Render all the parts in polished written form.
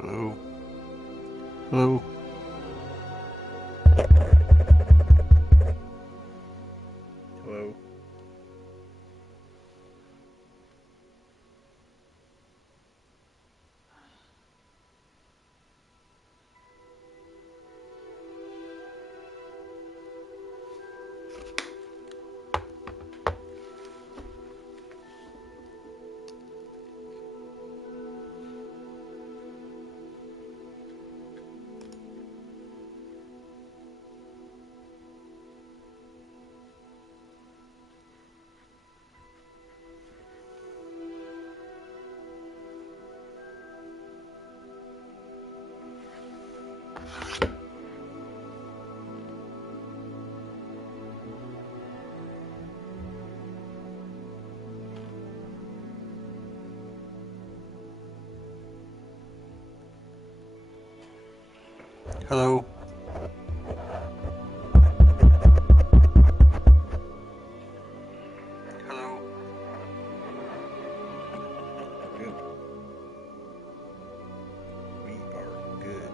Hello? Hello? Hello? Hello? Hello? Good. We are good.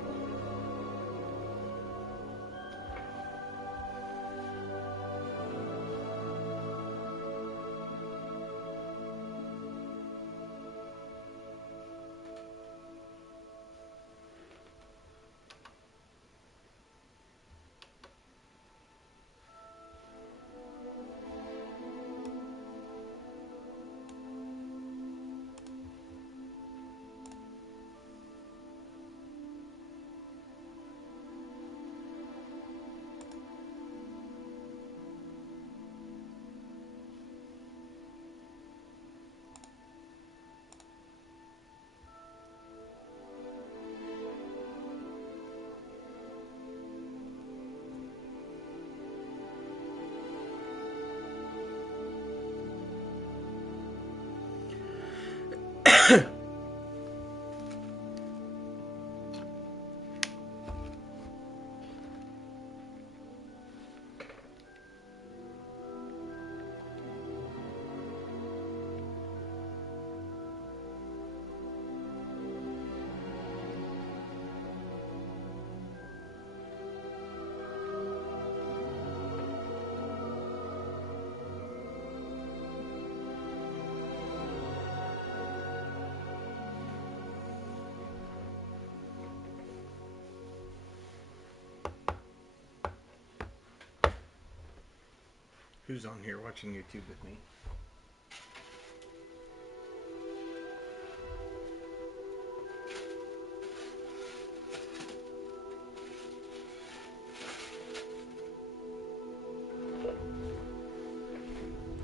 Who's on here watching YouTube with me?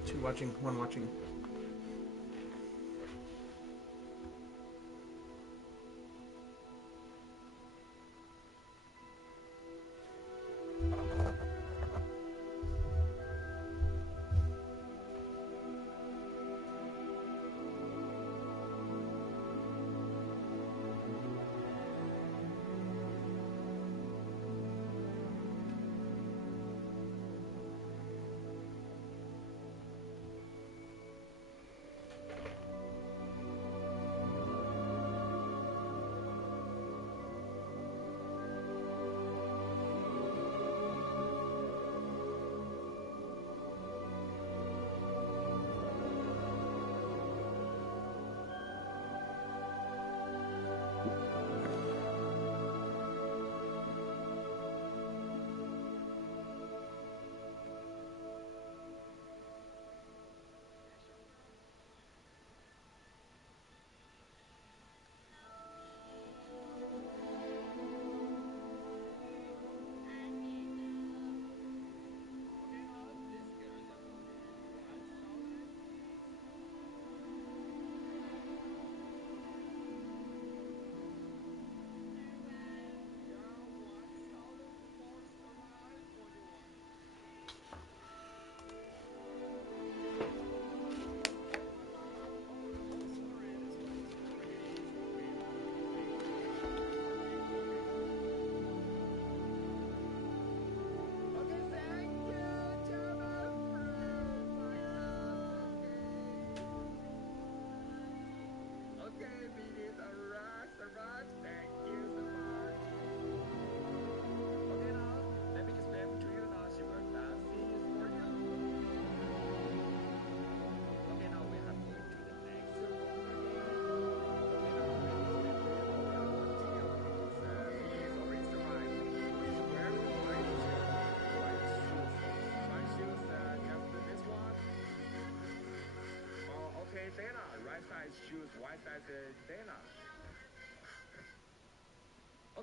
Two watching, one watching.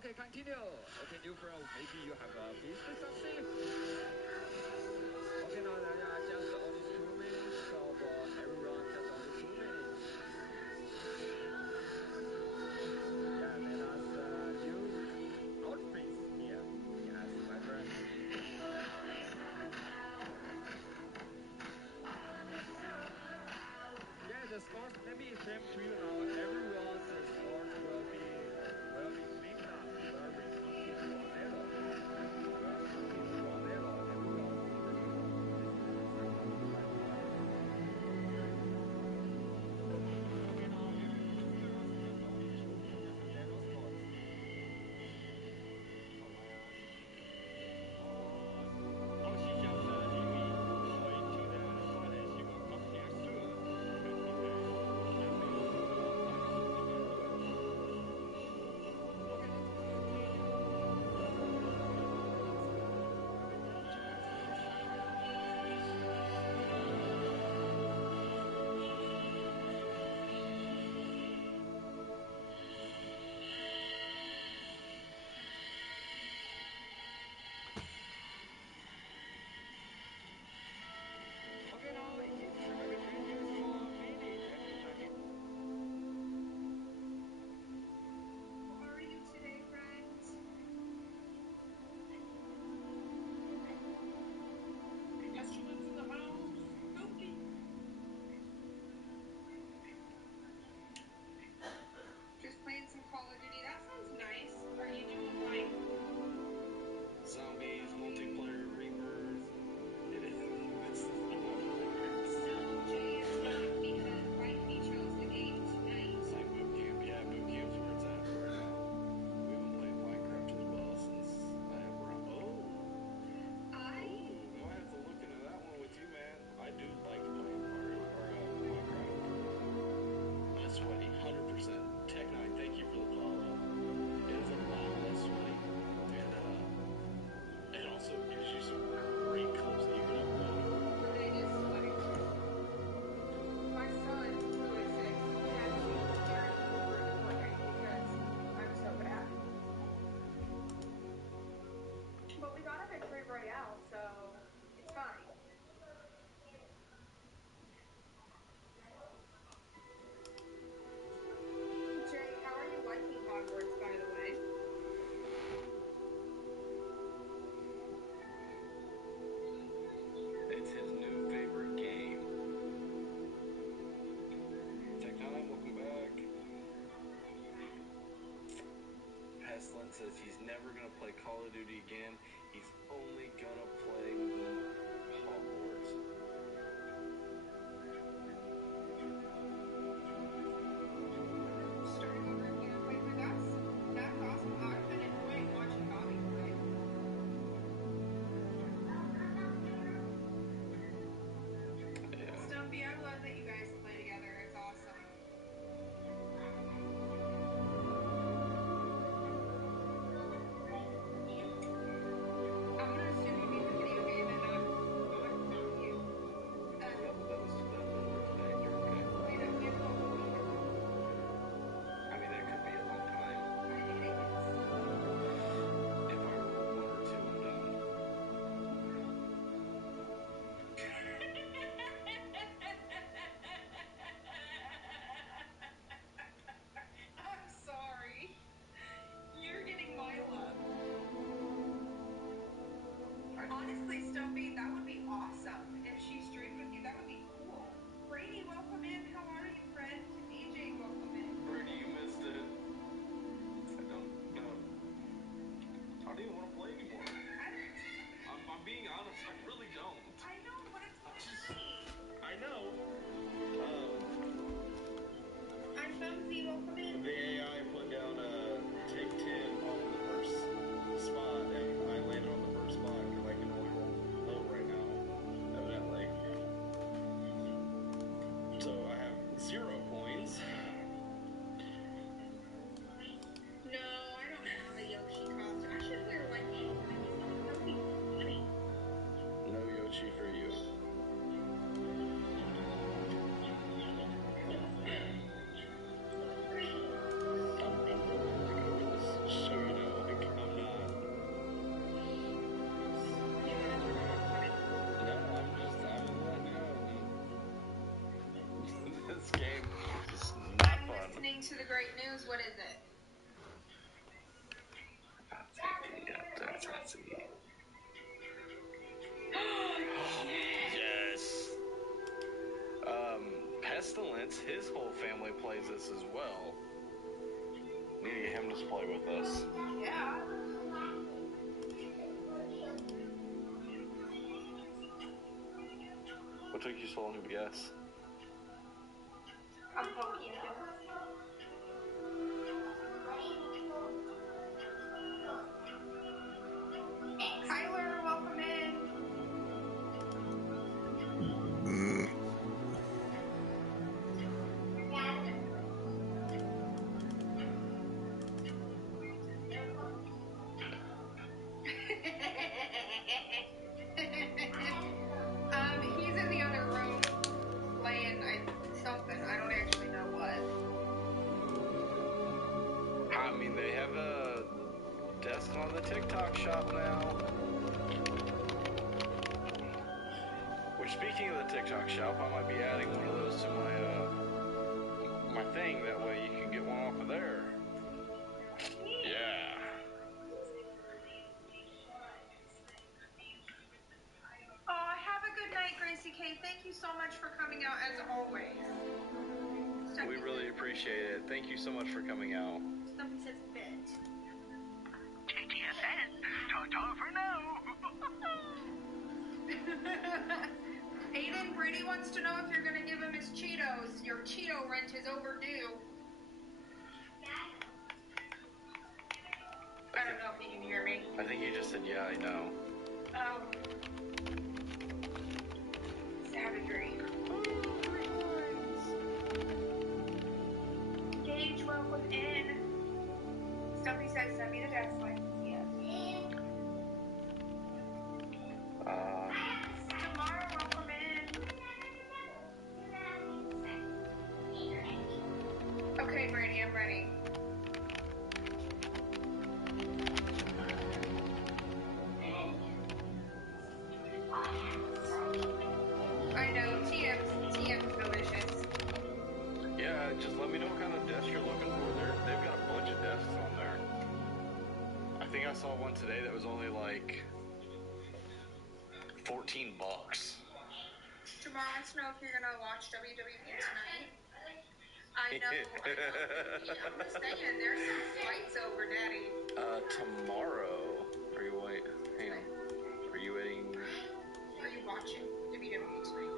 Okay, continue. Okay, new friend, maybe you have a feast or something? Okay, no, yeah, just only 2 minutes, so everyone just only 2 minutes. Yeah, let us new outfits here. Yes, my friend. Yeah, the sports, let me explain to you now. Everyone's sports will be mixed up. We're repeating Ronaldo. We're repeating Ronaldo. Everyone see the new this is my okay, now new girls just only choose just little sports. 好，新校舍Louis going to the toilet. She will come here soon. Because he said that we will do outside. Okay, let's okay, now it's very dangerous for minute. How are you today, friends? Pestilence in the house. Spooky. Just playing some Call of Duty. That sounds nice. Are you doing like zombies, multiplayer, reapers? It is. It's full on flavor. No, Jay, it's not because Wifey chose the game tonight. It's like boot camp. Yeah, boot camp's where it's at right now. We've been playing Minecraft as well since I have run. Oh, we might have to look into that one with you, man. I do like playing Mario or Minecraft. Less sweaty, 100%. Tech9, thank you for the follow. It is a lot less sweaty, and it also gives you some great clips that you can upload. It is sweaty. My son, who is 6, had to carry me through the play because I'm so bad. But we got a victory royale, so it's fine. Jay, how are you liking Hogwarts, by the way? It's his new favorite game. Tech9, welcome back. Pestlin says he's never gonna play Call of Duty again. He's only gonna play Hogwarts. Starting over again and playing with us? That's awesome. I've been enjoying watching Bobby play. Yeah. Stumpy, I love that you guys play together. It's awesome. I'm gonna assume you mean the video game and not you. That was the other day. You're okay. We have a couple weeks. I mean, that could be a long time. I mean, it is. If I roll 1 or 2, I'm done. I'm sorry. You're getting my love. Honestly, Stumpy, that would be awesome. If she streamed with you, that would be cool. Brady, welcome in. How are you, friend? AJ, welcome in. Brady, you missed it. I don't know. I don't even want to play anymore. I'm being honest. I really don't. I know, but it's only 30. I know. I'm Bumsy, welcome in. The AI put down take 10 on the first spot, and I landed on the first spot because I can only roll low right now, evidently. So I have 0 points. No, I don't have a Yoshi costume. I should wear like that would be funny. it? That's it. Yes. Pestilence, his whole family plays this as well. Need to get him to play with us. Yeah. What took you so long to guess? I'm poking him. Tyler, welcome in. He's in the other room playing something. I don't actually know what. I mean, they have a desk on the TikTok shop now. Which, speaking of the TikTok shop, I might be adding one of those to my thing. That way you can get one off of there. Yeah. Have a good night, Gracie K. Thank you so much for coming out as always. We really appreciate it. Thank you so much for coming out. Stumpy says bit. TTFN, ta-ta for now. Aiden, Brady wants to know if you're gonna give him his Cheetos. Your Cheeto rent is overdue. I don't know if you can hear me. I think you just said, yeah, I know. Oh. Savagery. Gage, welcome in. Stumpy says, send me the desk license. Yes. Tomorrow, welcome in. Okay, Brady, I'm ready. I know, TM's delicious. Yeah, just let me know what kind of desk you're looking for. They've got a bunch of desks on there. I think I saw one today that was only like $14. Tomorrow wants to know if you're gonna watch WWE tonight. I know. I'm just saying, there's some fights over, Daddy. Tomorrow. Are you wait? Hang on. Are you waiting? Are you watching WWE tonight?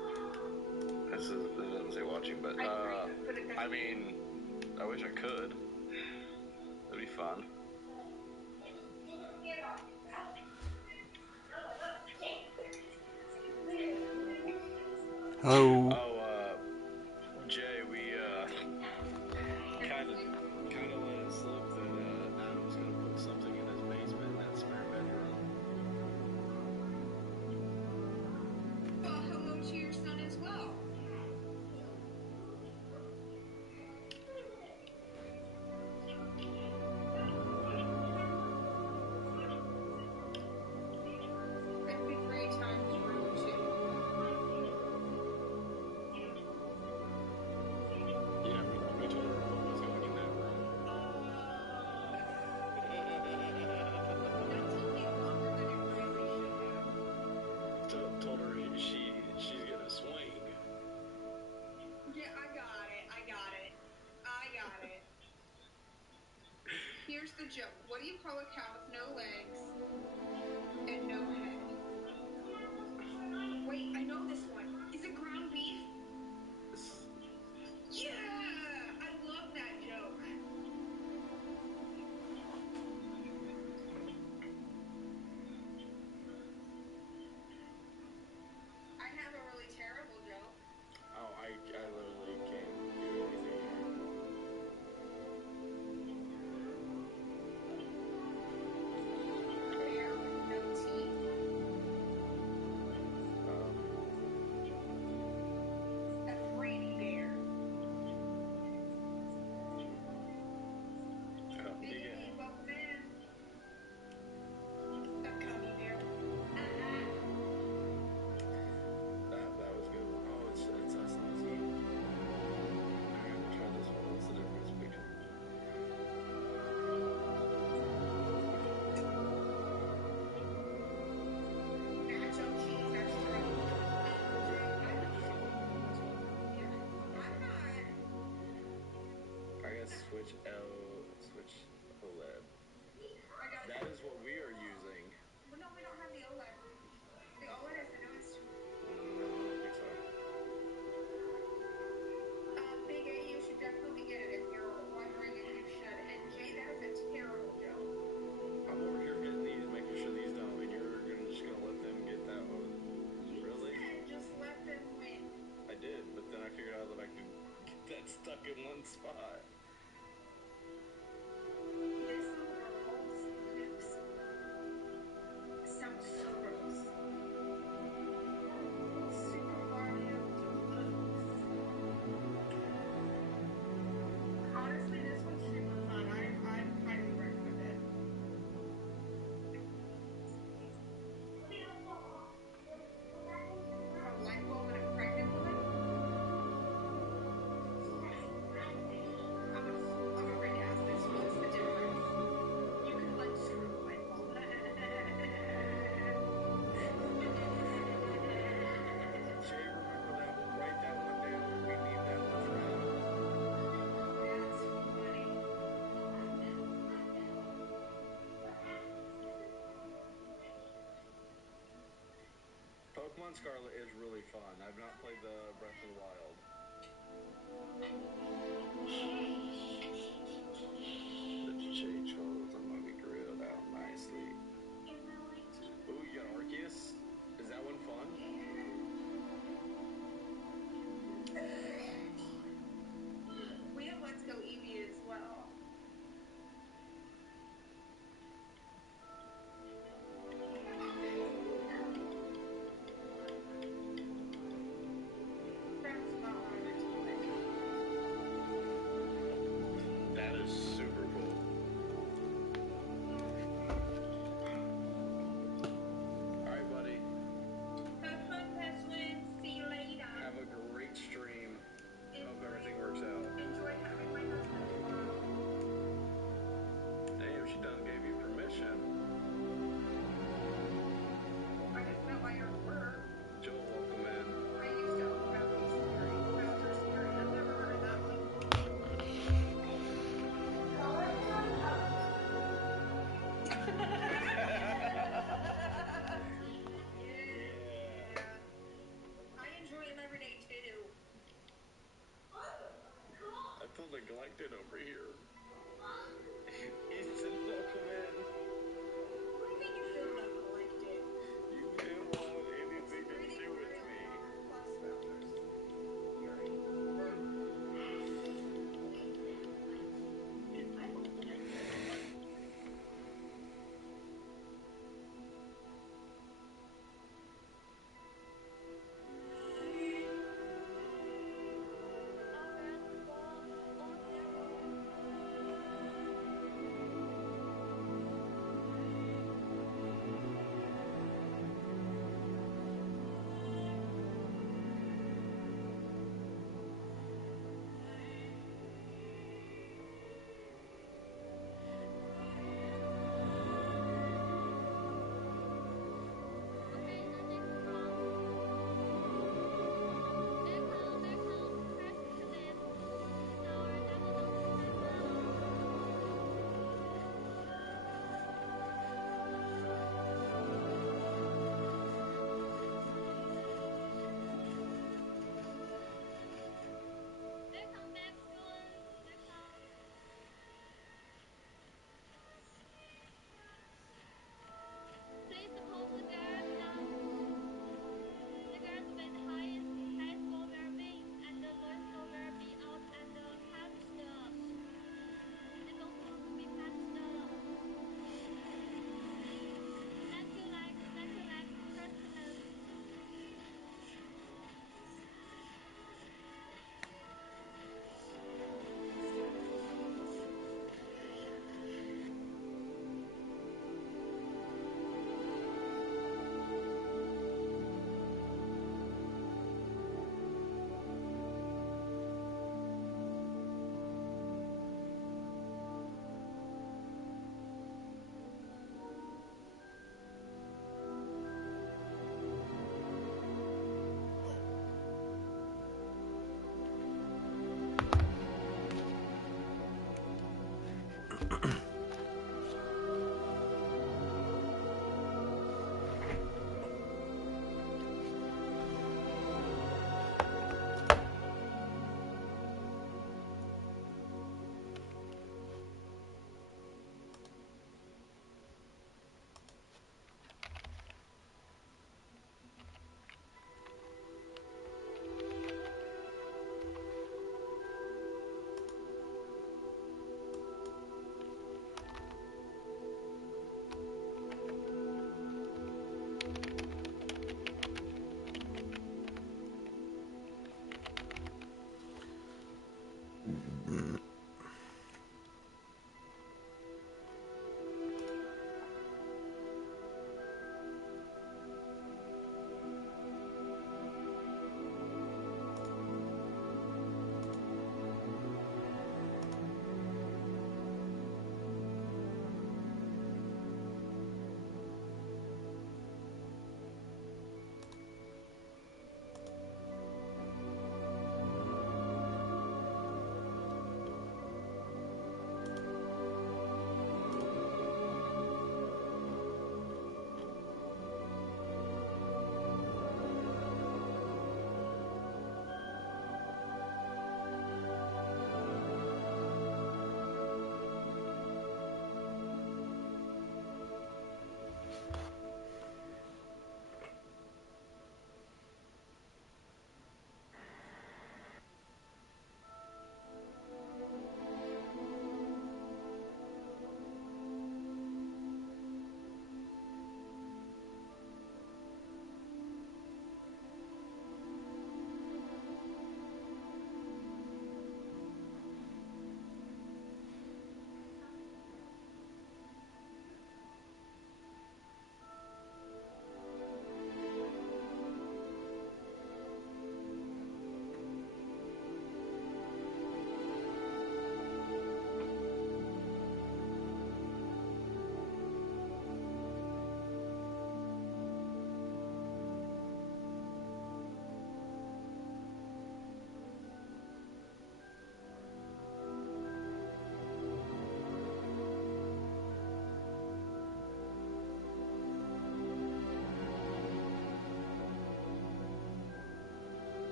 This doesn't say watching, but I mean, I wish I could. That'd be fun. Hello. Oh, Jay, we kind of let it slip that Adam's gonna put something in his basement in that spare bedroom. Well, hello to your son as well. Yeah, we told her what was going in that room. Told her she's gonna swing. Yeah, I got it. Here's the joke. What do you call a cow with no legs and no head? Wait, I know this one. Is it ground beef? Yeah! I love that joke. I have a really terrible joke. Oh, I literally can't do anything here. Bear with no teeth. one spot. This little girl's hips sound so gross. Super Mario Deluxe. Honestly, this one's super fun. I highly recommend it. A light bulb and a pregnant woman? I'm afraid to ask this. What's the difference? You can unscrew a light bulb. Shay, remember that one. Write that one down. We need that one forever. That's funny. Pokemon Scarlet is really fun. I've not played the Breath of the Wild. The Shay chose. I'm gonna be grilled out nicely. Ooh, you got Arceus? Is that one fun? We have Let's Go Eevee as well. That's about what I'm into right now. That is super cool. Alright, buddy. Have fun, Peslin. See you later. Have a great stream. Hope everything works out. Enjoy having my husband tomorrow. Damn, she done gave you permission. I didn't know I ever were. Joel, welcome in. I used to own Bowser's Fury. I've never heard of that one. Yeah. I enjoy him every day too. I feel neglected over here. Ethan, welcome in. What do you mean you feel neglected? You didn't want anything to do with me. Plus Bowser's Fury.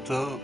What's up?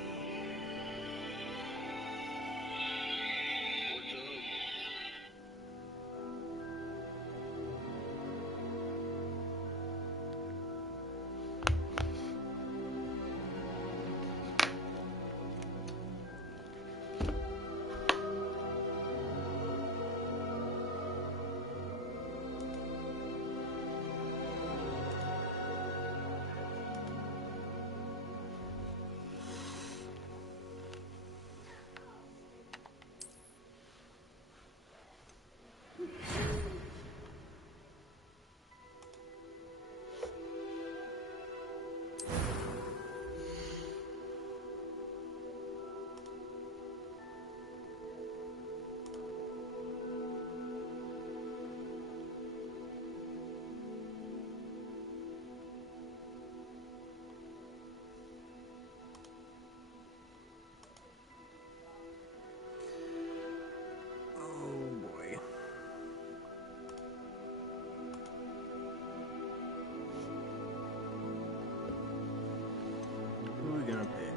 Who are we gonna pick?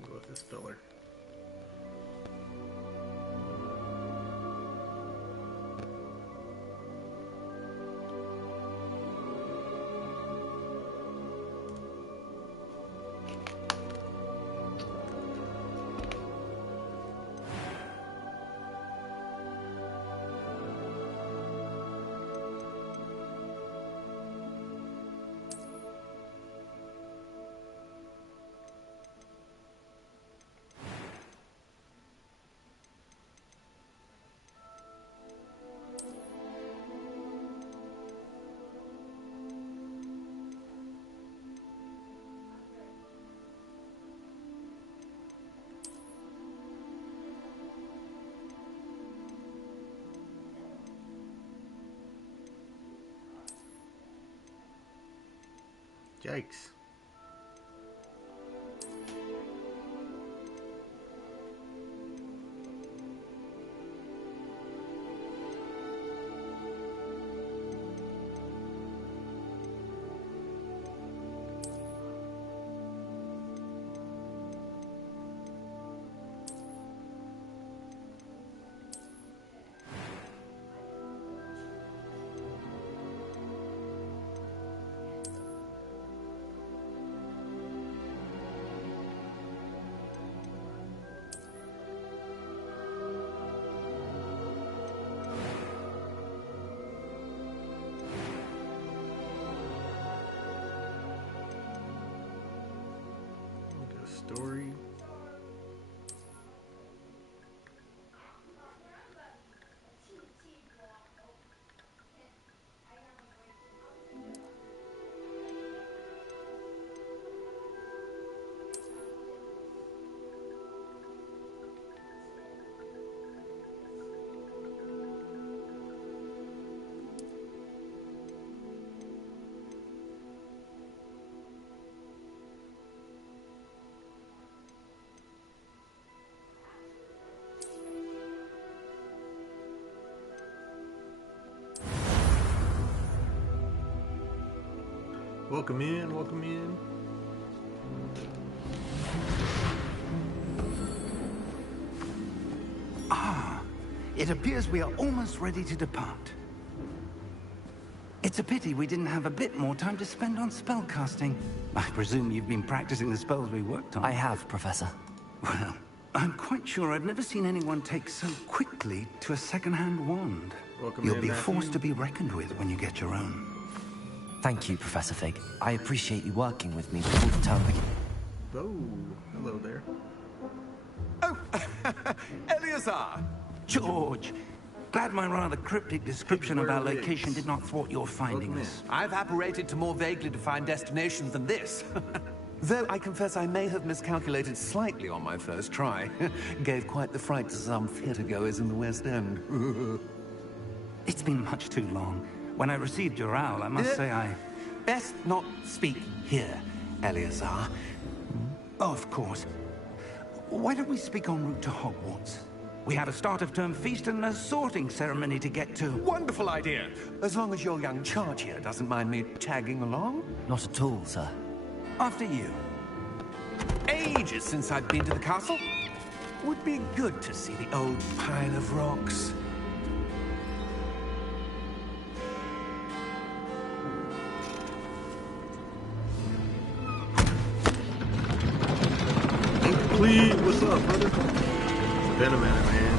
We'll go with this filler. Yikes. Story. Welcome in, welcome in. It appears we are almost ready to depart. It's a pity we didn't have a bit more time to spend on spellcasting. I presume you've been practicing the spells we worked on. I have, Professor. Well, I'm quite sure I've never seen anyone take so quickly to a second-hand wand. Welcome You'll in, be Matthew. forced to be reckoned with when you get your own. Thank you, Professor Fig. I appreciate you working with me before the term begins. Oh, hello there. Oh, Eleazar! George, glad my rather cryptic description of our location did not thwart your finding Welcome us. I've apparated to more vaguely defined destinations than this. Though I confess I may have miscalculated slightly on my first try. Gave quite the fright to some theatergoers in the West End. It's been much too long. When I received your owl, I must say I... Best not speak here, Eleazar. Oh, of course. Why don't we speak en route to Hogwarts? We have a start-of-term feast and a sorting ceremony to get to. Wonderful idea. As long as your young charge here doesn't mind me tagging along. Not at all, sir. After you. Ages since I've been to the castle. Would be good to see the old pile of rocks. Please, what's up, brother? It's been a minute, man.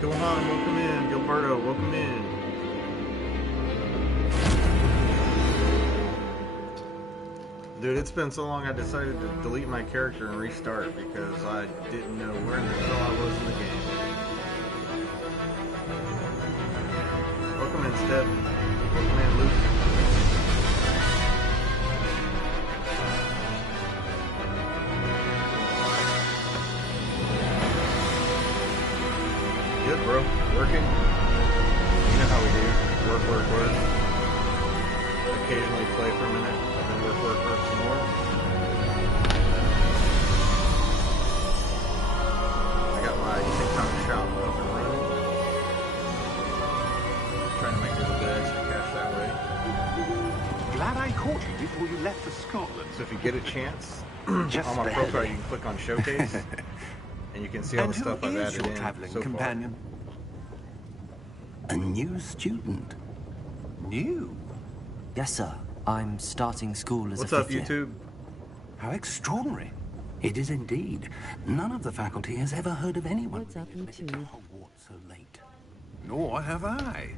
Gohan, welcome in. Gilberto, welcome in. Dude, it's been so long I decided to delete my character and restart because I didn't know where in the hell I was in the game. Welcome in, Steph. Welcome in, Luke. Good, bro. Working. You know how we do. Work, work, work. Occasionally play for a minute, then work, work, work some more. I got my TikTok shop up and running. Trying to make a little bit extra cash that way. Glad I caught you before you left for Scotland. So if you get a chance, Just on my barely. profile you can click on Showcase, and you can see all And the stuff who I've is added your in traveling so far. companion? A new student. New? Yes, sir. I'm starting school as What's a up, fifth year. YouTube? How extraordinary. It is indeed. None of the faculty has ever heard of anyone What's up, making it to YouTube? Hogwarts so late. Nor have I.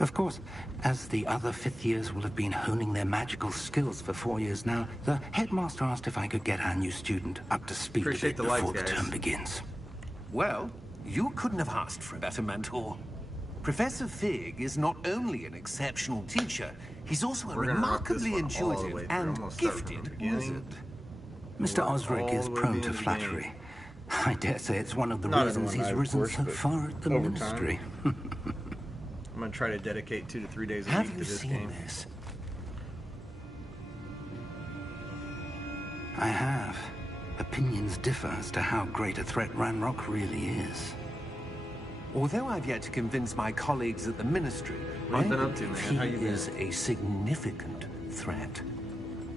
Of course, as the other fifth years will have been honing their magical skills for 4 years now, the headmaster asked if I could get our new student up to speed a Appreciate bit the likes, before the guys. term begins. Well, you couldn't have asked for a better mentor. Professor Fig is not only an exceptional teacher, he's also a We're gonna rock this remarkably one all the way intuitive through. I'm and gonna start from the gifted beginning. wizard. Mr. All Osric is the way prone to to the flattery. beginning. I dare say it's one of the Not reasons everyone, he's of risen course, so but far at the over time. ministry. I'm gonna try to dedicate 2 to 3 days a Have week you to this seen game. this? I have. Opinions differ as to how great a threat Ranrock really is. Although I've yet to convince my colleagues at the ministry, What you I been up to, believe man? How he you been? is a significant threat.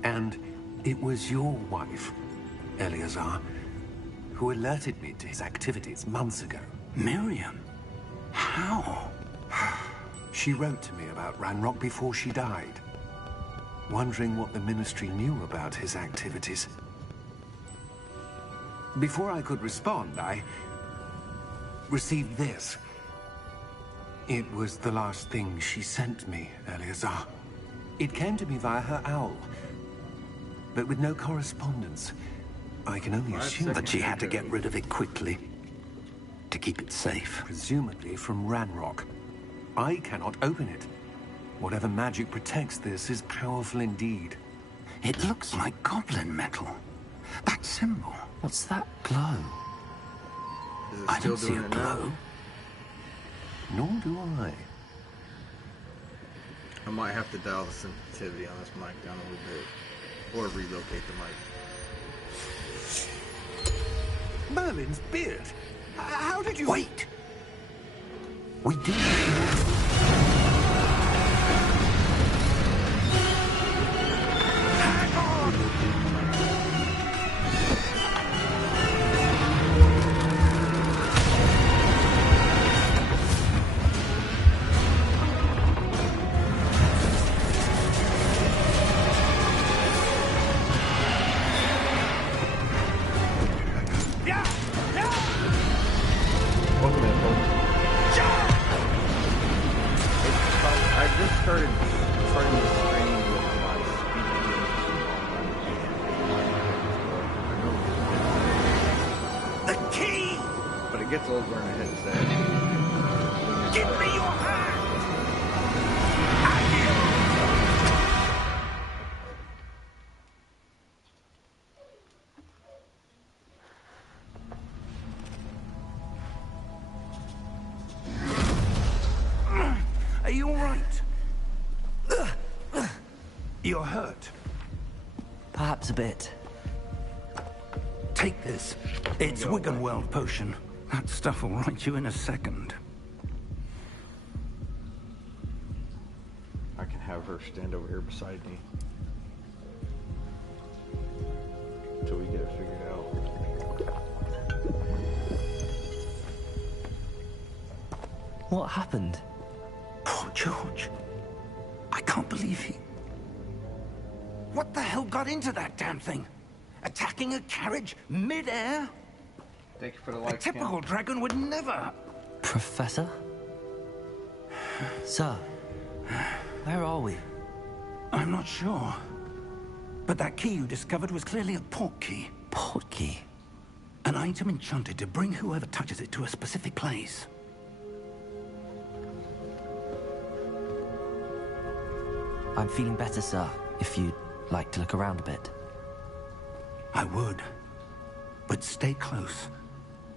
And it was your wife, Eleazar, who alerted me to his activities months ago. Miriam? How? She wrote to me about Ranrock before she died, wondering what the ministry knew about his activities. Before I could respond, I received this. It was the last thing she sent me, Eleazar. It came to me via her owl, but with no correspondence. I can only assume But she had to get rid of it quickly to keep it safe. presumably from Ranrock. I cannot open it. Whatever magic protects this is powerful indeed. It looks like goblin metal. That symbol. What's that glow? Is it I still don't see a doing it now? glow. Nor do I. I might have to dial the sensitivity on this mic down a little bit, or relocate the mic. Merlin's beard. How did you... Wait! We did. Welcome in, folks. I just started this stream with my speaking. The key! But it gets old wearing a headset. Give me your hand! Are you all right? You're hurt. Perhaps a bit. Take this. It's Wiggenweld potion. That stuff will right you in a second. I can have her stand over here beside me. Until we get it figured out. What happened? Poor George. I can't believe he... What the hell got into that damn thing? Attacking a carriage mid-air? Thank you for the A likes, typical Ken. dragon would never... Professor? Sir, where are we? I'm not sure. But that key you discovered was clearly a port key. Port key? An item enchanted to bring whoever touches it to a specific place. I'm feeling better, sir, if you'd like to look around a bit. I would. But stay close.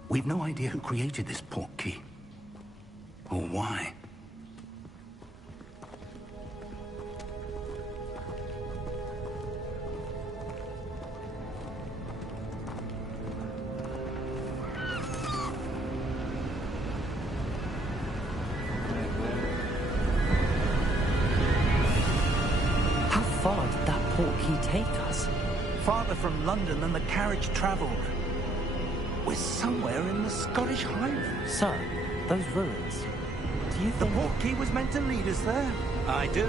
We've no idea who created this port key. Or why. How far did that port key take us? Farther from London than the carriage traveled. We're somewhere in the Scottish Highlands. Sir, those ruins. Do you The think... port key was meant to lead us there? I do.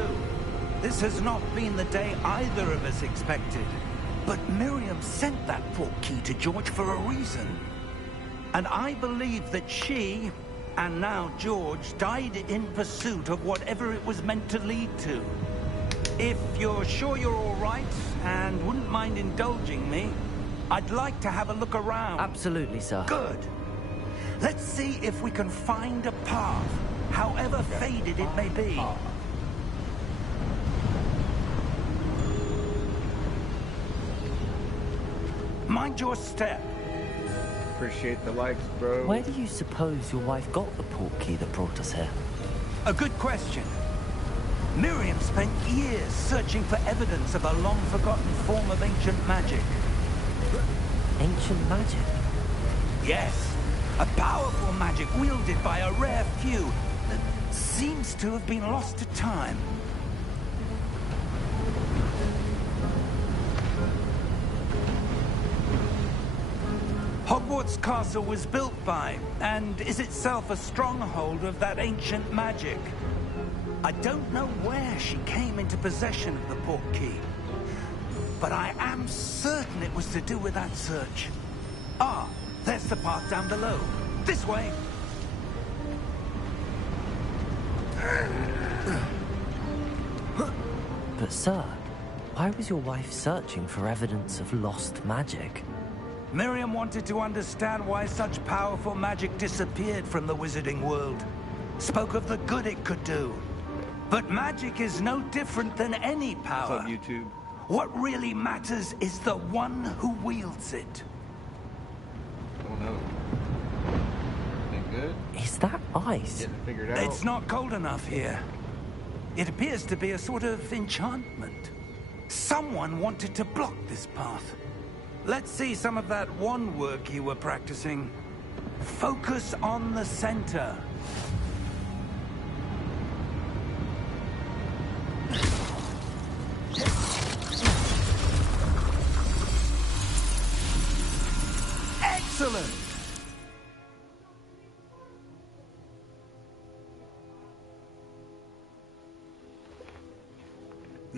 This has not been the day either of us expected. But Miriam sent that port key to George for a reason. And I believe that she, and now George, died in pursuit of whatever it was meant to lead to. If you're sure you're all right, and wouldn't mind indulging me, I'd like to have a look around. Absolutely, sir. Good. Let's see if we can find a path, however faded it may be. Mind your step. Appreciate the likes, bro. Where do you suppose your wife got the port key that brought us here? A good question. Miriam spent years searching for evidence of a long-forgotten form of ancient magic. Ancient magic? Yes, a powerful magic wielded by a rare few that seems to have been lost to time. Hogwarts Castle was built by, and is itself a stronghold of that ancient magic. I don't know where she came into possession of the port key, but I am certain it was to do with that search. Ah, there's the path down below. This way. But sir, why was your wife searching for evidence of lost magic? Miriam wanted to understand why such powerful magic disappeared from the wizarding world. Spoke of the good it could do. But magic is no different than any power. What's up, YouTube? What really matters is the one who wields it. Oh no. Been good? Is that ice? Getting it figured out. It's not cold enough here. It appears to be a sort of enchantment. Someone wanted to block this path. Let's see some of that wand work you were practicing. Focus on the center. Excellent!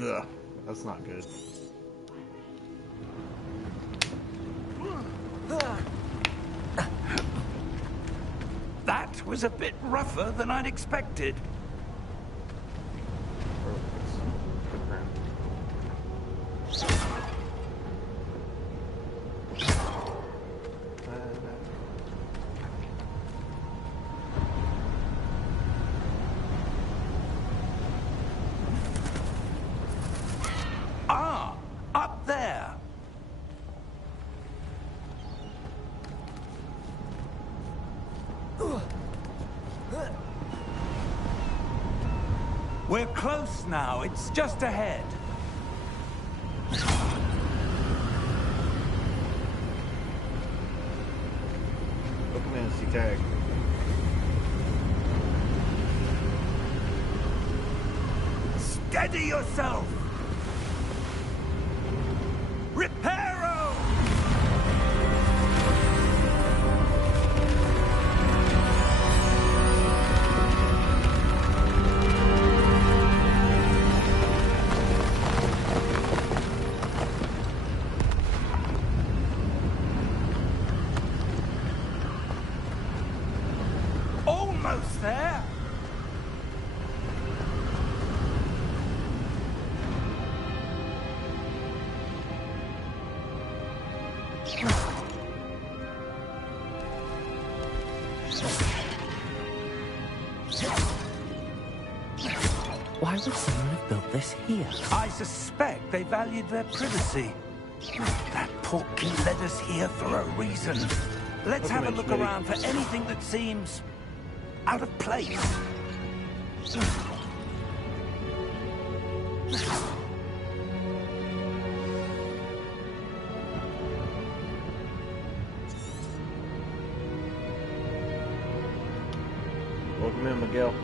Ugh, that's not good. That was a bit rougher than I'd expected. Ah, up there. We're close now. It's just ahead. fantasy tag. Steady yourself! Reparo! Almost there! Why would someone have built this here? I suspect they valued their privacy. That portkey led us here for a reason. Let's have a look around for anything that seems out of place. Welcome in, Miguel.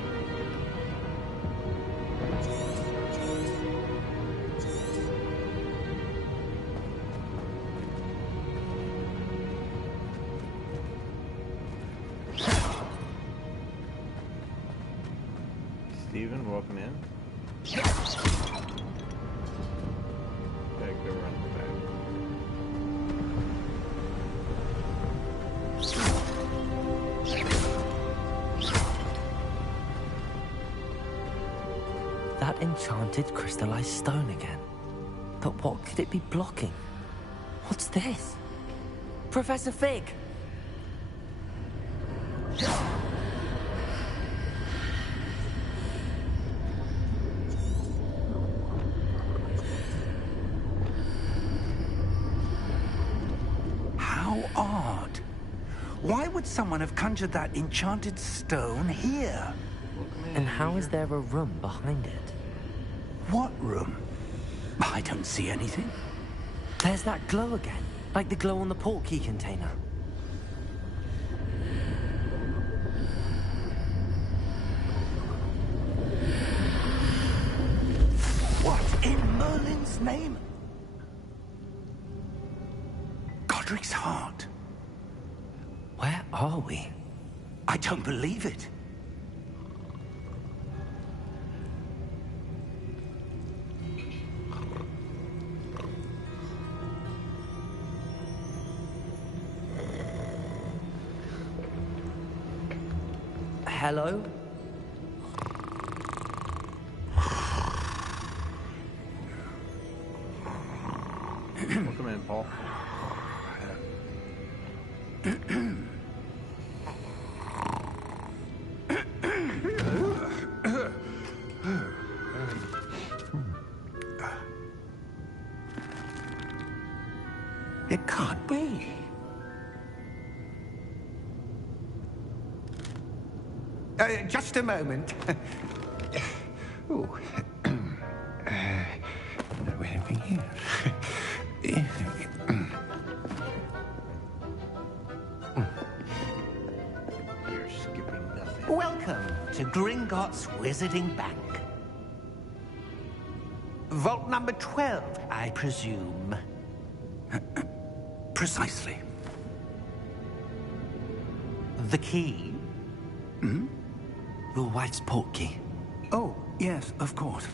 Steven, welcome in. Okay, go around the back. That enchanted crystallized stone again. But what could it be blocking? What's this? Professor Fig! How odd. Why would someone have conjured that enchanted stone here? And how is there a room behind it? What room? I don't see anything. There's that glow again, like the glow on the portkey container. What in Merlin's name? Godric's heart. Where are we? I don't believe it. Hello? Welcome in, Paul. It can't be. Just a moment. Oh. Anything here? You're skipping nothing. Welcome to Gringotts Wizarding Bank. Vault number 12, I presume. Precisely. The key? Hmm? Your wife's portkey. Oh, yes, of course.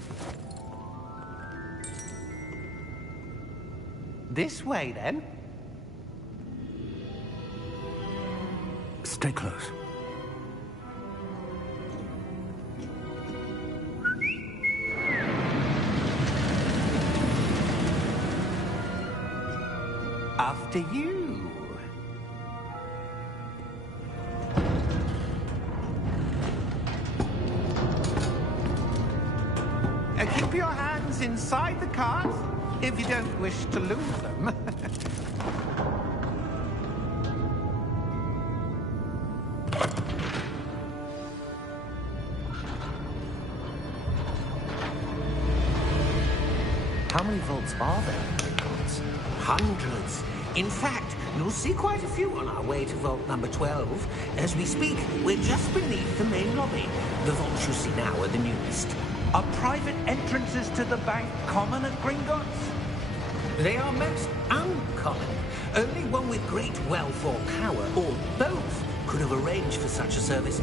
This way, then. Stay close. After you. Keep your hands inside the cart if you don't wish to lose them. How many vaults are there? Hundreds. In fact, You'll see quite a few on our way to vault number 12. As we speak, we're just beneath the main lobby. The vaults you see now are the newest. Are private entrances to the bank common at Gringotts? They are most uncommon. Only one with great wealth or power, or both, could have arranged for such a service.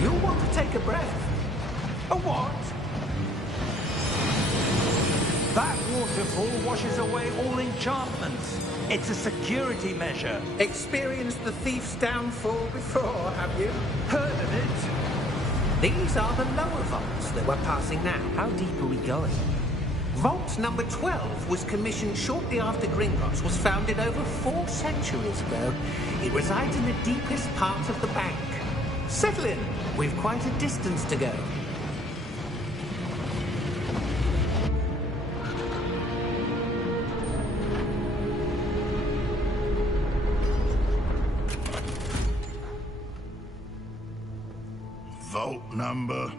You'll want to take a breath. A what? That waterfall washes away all enchantments. It's a security measure. Experienced the thief's downfall before, have you? Heard of it? These are the lower vaults that we're passing now. How deep are we going? Vault number 12 was commissioned shortly after Gringotts was founded over 4 centuries ago. It resides in the deepest part of the bank. Settle in. We've quite a distance to go. Vault number?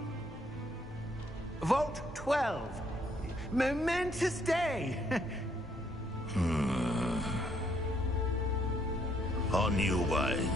Vault 12. Momentous day. On your way.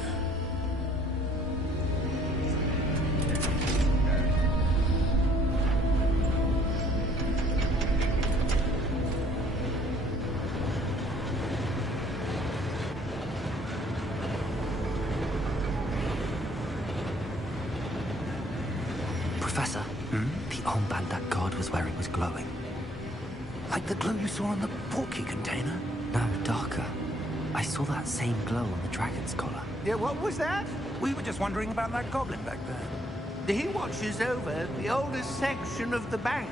Professor, the armband that guard was wearing was glowing. Like the glow you saw on the portkey container? No, darker. I saw that same glow on the dragon's collar. Yeah, what was that? We were just wondering about that goblin back there. He watches over the oldest section of the bank.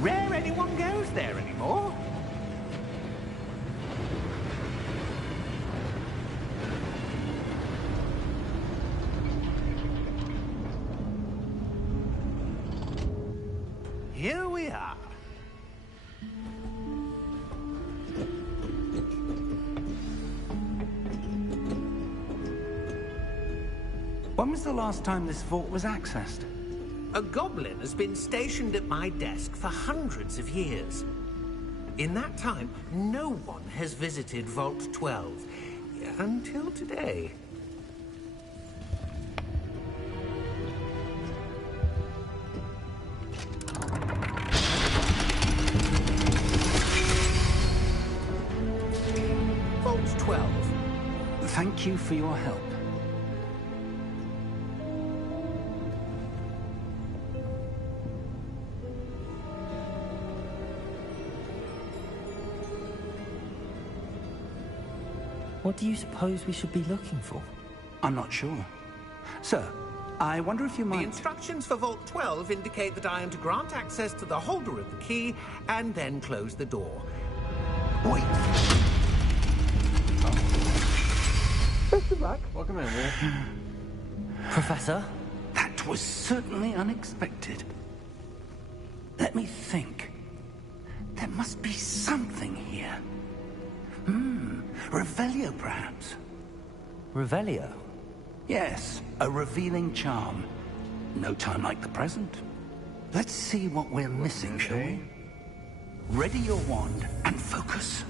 Rare anyone goes there anymore. Here we are. When was the last time this vault was accessed? A goblin has been stationed at my desk for hundreds of years. In that time, no one has visited Vault 12. Until today. Vault 12. Thank you for your help. What do you suppose we should be looking for? I'm not sure. Sir, I wonder if you The might... instructions for Vault 12 indicate that I am to grant access to the holder of the key and then close the door. Wait. Best of luck. Welcome in, Wolf. Professor? That was certainly unexpected. Let me think. There must be something here. Revelio, perhaps? Revelio? Yes, a revealing charm. No time like the present. Let's see what we're missing, shall we? Ready your wand and focus.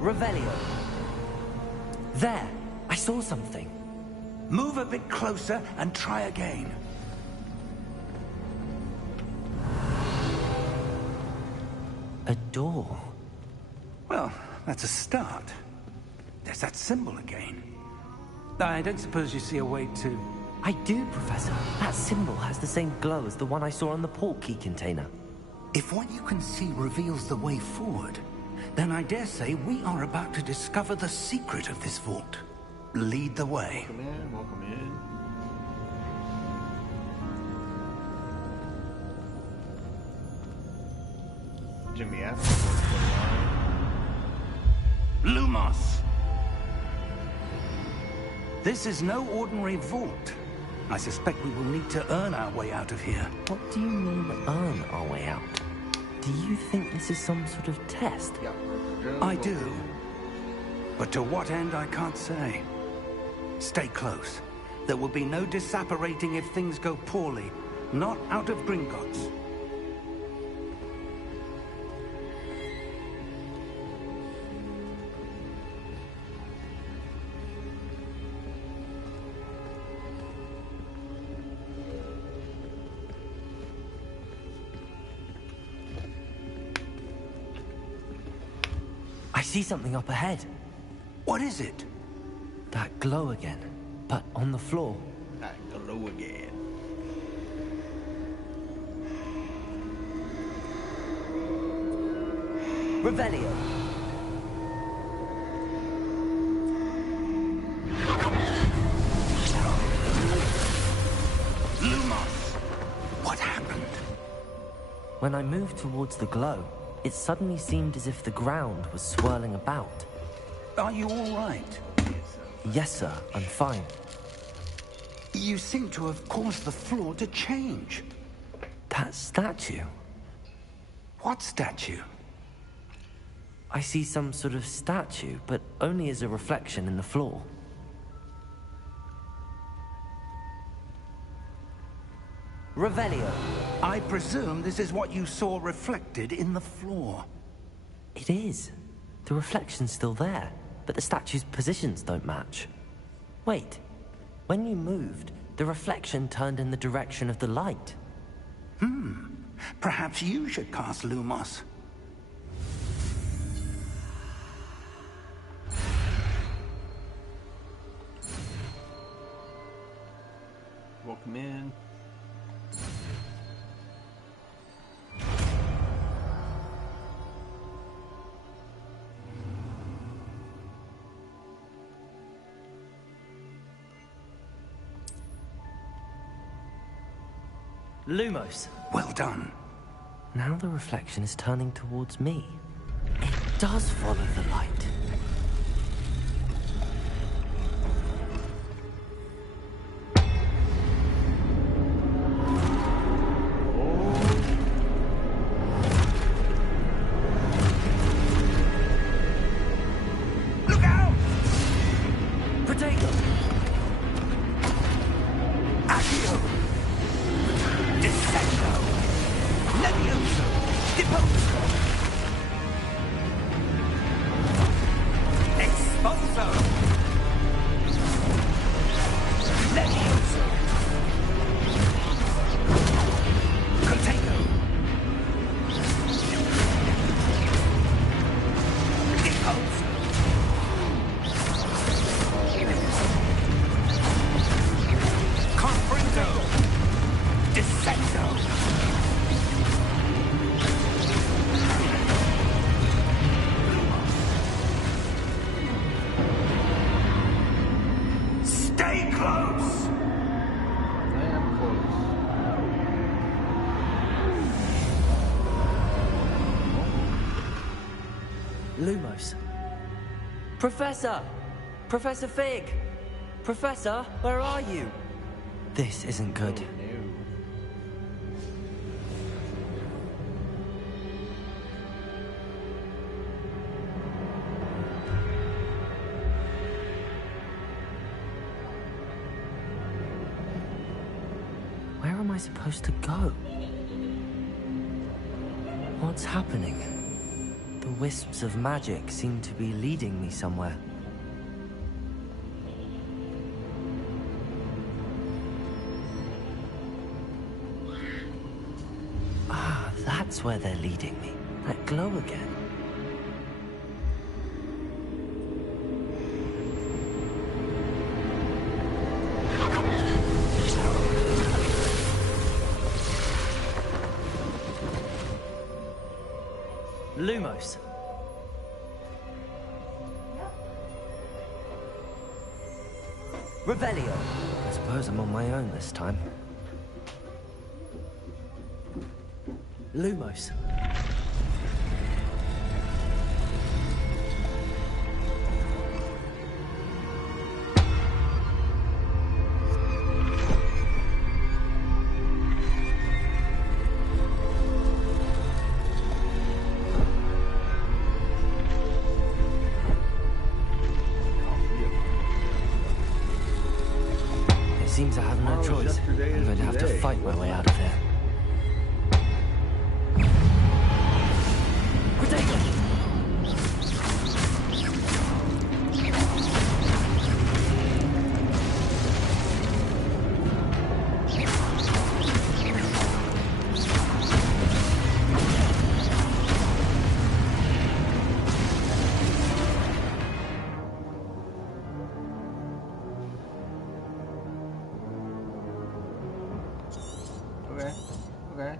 Revelio. There! I saw something. Move a bit closer and try again. A door. Well, that's a start. There's that symbol again. I don't suppose you see a way to... I do, Professor. That symbol has the same glow as the one I saw on the portkey container. If what you can see reveals the way forward, then I dare say we are about to discover the secret of this vault. Lead the way. Welcome in, welcome in. Jimmy asked Lumos! This is no ordinary vault. I suspect we will need to earn our way out of here. What do you mean, earn our way out? Do you think this is some sort of test? Yeah. I do. But to what end, I can't say. Stay close. There will be no disapparating if things go poorly. Not out of Gringotts. I see something up ahead. What is it? That glow again, but on the floor. That glow again. Revelio. Lumos! What happened? When I moved towards the glow, it suddenly seemed as if the ground was swirling about. Are you all right? Yes, sir, I'm fine. You seem to have caused the floor to change. That statue? What statue? I see some sort of statue, but only as a reflection in the floor. Revelio. I presume this is what you saw reflected in the floor. It is. The reflection's still there, but the statue's positions don't match. Wait. When you moved, the reflection turned in the direction of the light. Perhaps you should cast Lumos. Welcome in. Lumos. Well done. Now the reflection is turning towards me. It does follow the light. Look out! Protego! Accio! Descendo! Levioso! Deposo! Expulso! Levioso! Contago! Deposo! Confringo! Descendo! Stay close! I am close. Lumos. Professor! Professor Fig! Professor, where are you? This isn't good. No. Where am I supposed to go? What's happening? The wisps of magic seem to be leading me somewhere. Ah, that's where they're leading me. That glow again. Lumos. Revelio. I suppose I'm on my own this time. Lumos. seems I have no Tomorrow's choice. yesterday I'm is going to have to today. fight my way out of here. Protego! Okay. Okay.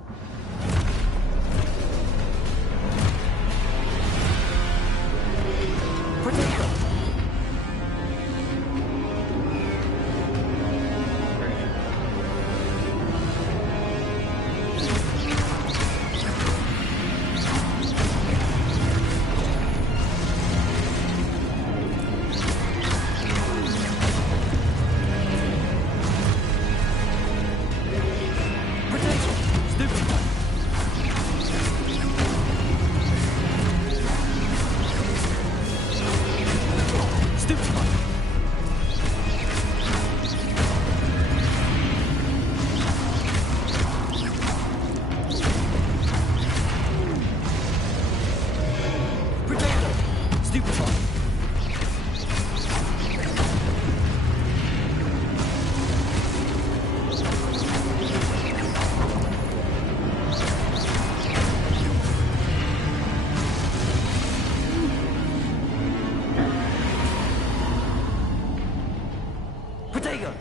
Protego!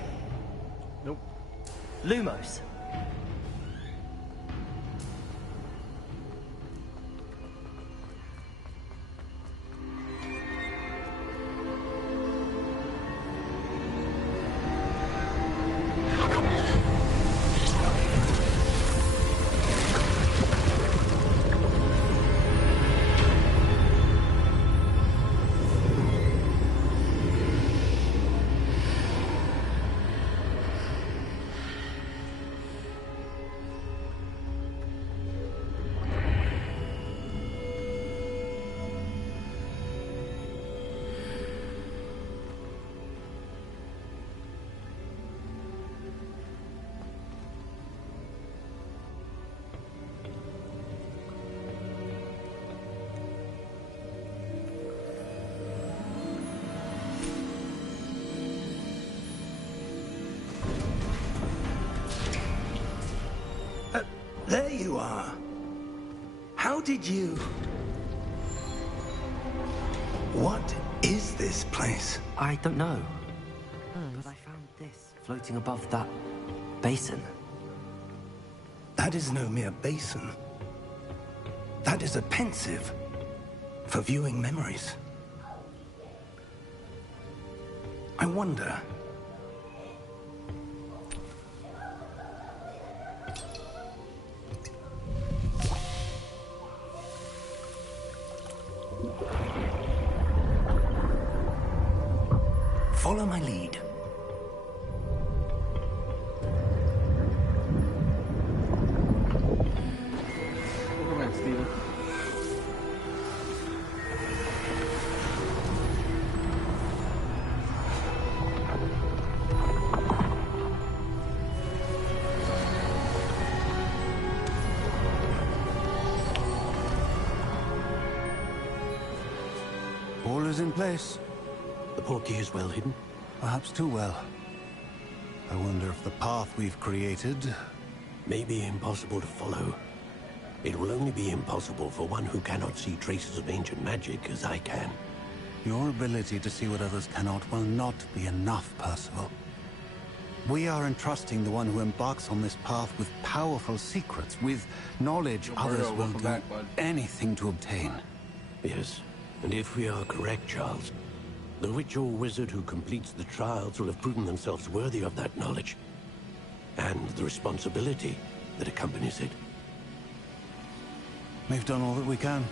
Nope. Lumos. There you are. How did you... What is this place? I don't know. But I found this floating above that basin. That is no mere basin. That is a pensive for viewing memories. I wonder... Follow my lead. Welcome back, Steven. All is in place. The portkey is well hidden. Perhaps too well. I wonder if the path we've created... May be impossible to follow. It will only be impossible for one who cannot see traces of ancient magic as I can. Your ability to see what others cannot will not be enough, Percival. We are entrusting the one who embarks on this path with powerful secrets, with knowledge others will welcome do back, bud. anything to obtain. Yes, and if we are correct, Charles, the witch or wizard who completes the trials will have proven themselves worthy of that knowledge. And the responsibility that accompanies it. We've done all that we can.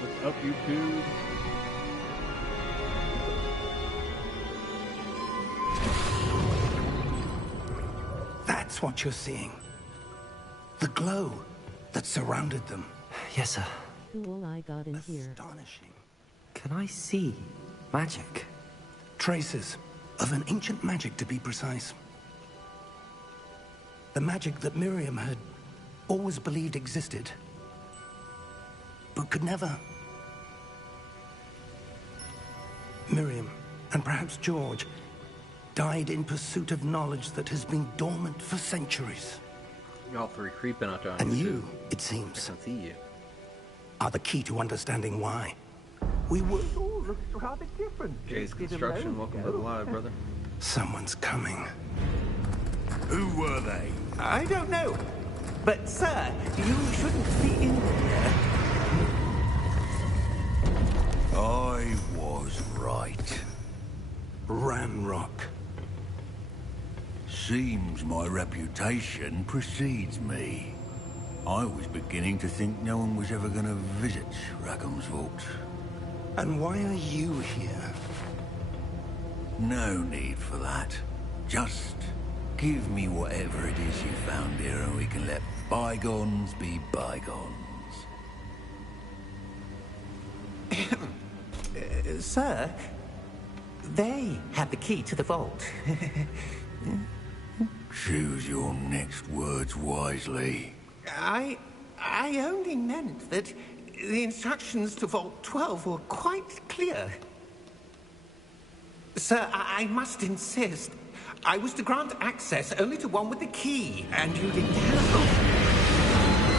What's up, YouTube? That's what you're seeing. The glow that surrounded them. Yes, sir. All I got in here. Astonishing. Can I see magic? Traces of an ancient magic, to be precise. The magic that Miriam had always believed existed, but could never. Miriam, and perhaps George, died in pursuit of knowledge that has been dormant for centuries. Y'all three creeping out there. And you, it seems, I can see you. are the key to understanding why. We were all rather different. Jay's Construction, welcome to the live, brother. Someone's coming. Who were they? I don't know. But, sir, you shouldn't be in here. I was right. Ranrock. Seems my reputation precedes me. I was beginning to think no one was ever going to visit Rackham's vault. And why are you here? No need for that. Just give me whatever it is you found here and we can let bygones be bygones. Sir, they had the key to the vault. Choose your next words wisely. I only meant that the instructions to Vault 12 were quite clear. Sir, I must insist. I was to grant access only to one with the key, and you didn't have...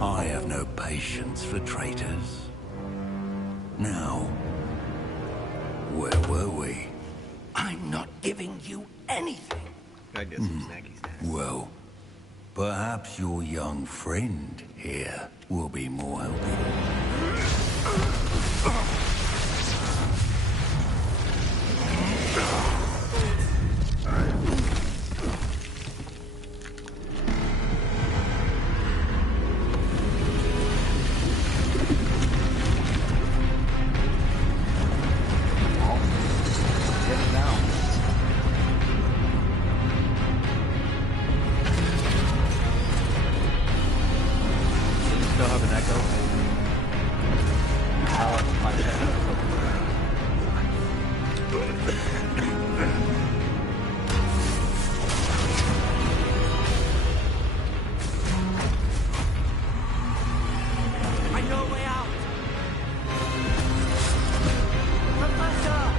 I have no patience for traitors. Now, where were we? I'm not giving you anything. I get some snacky snacks. Well, perhaps your young friend here will be more helpful. Still have an echo. I know a way out! Professor!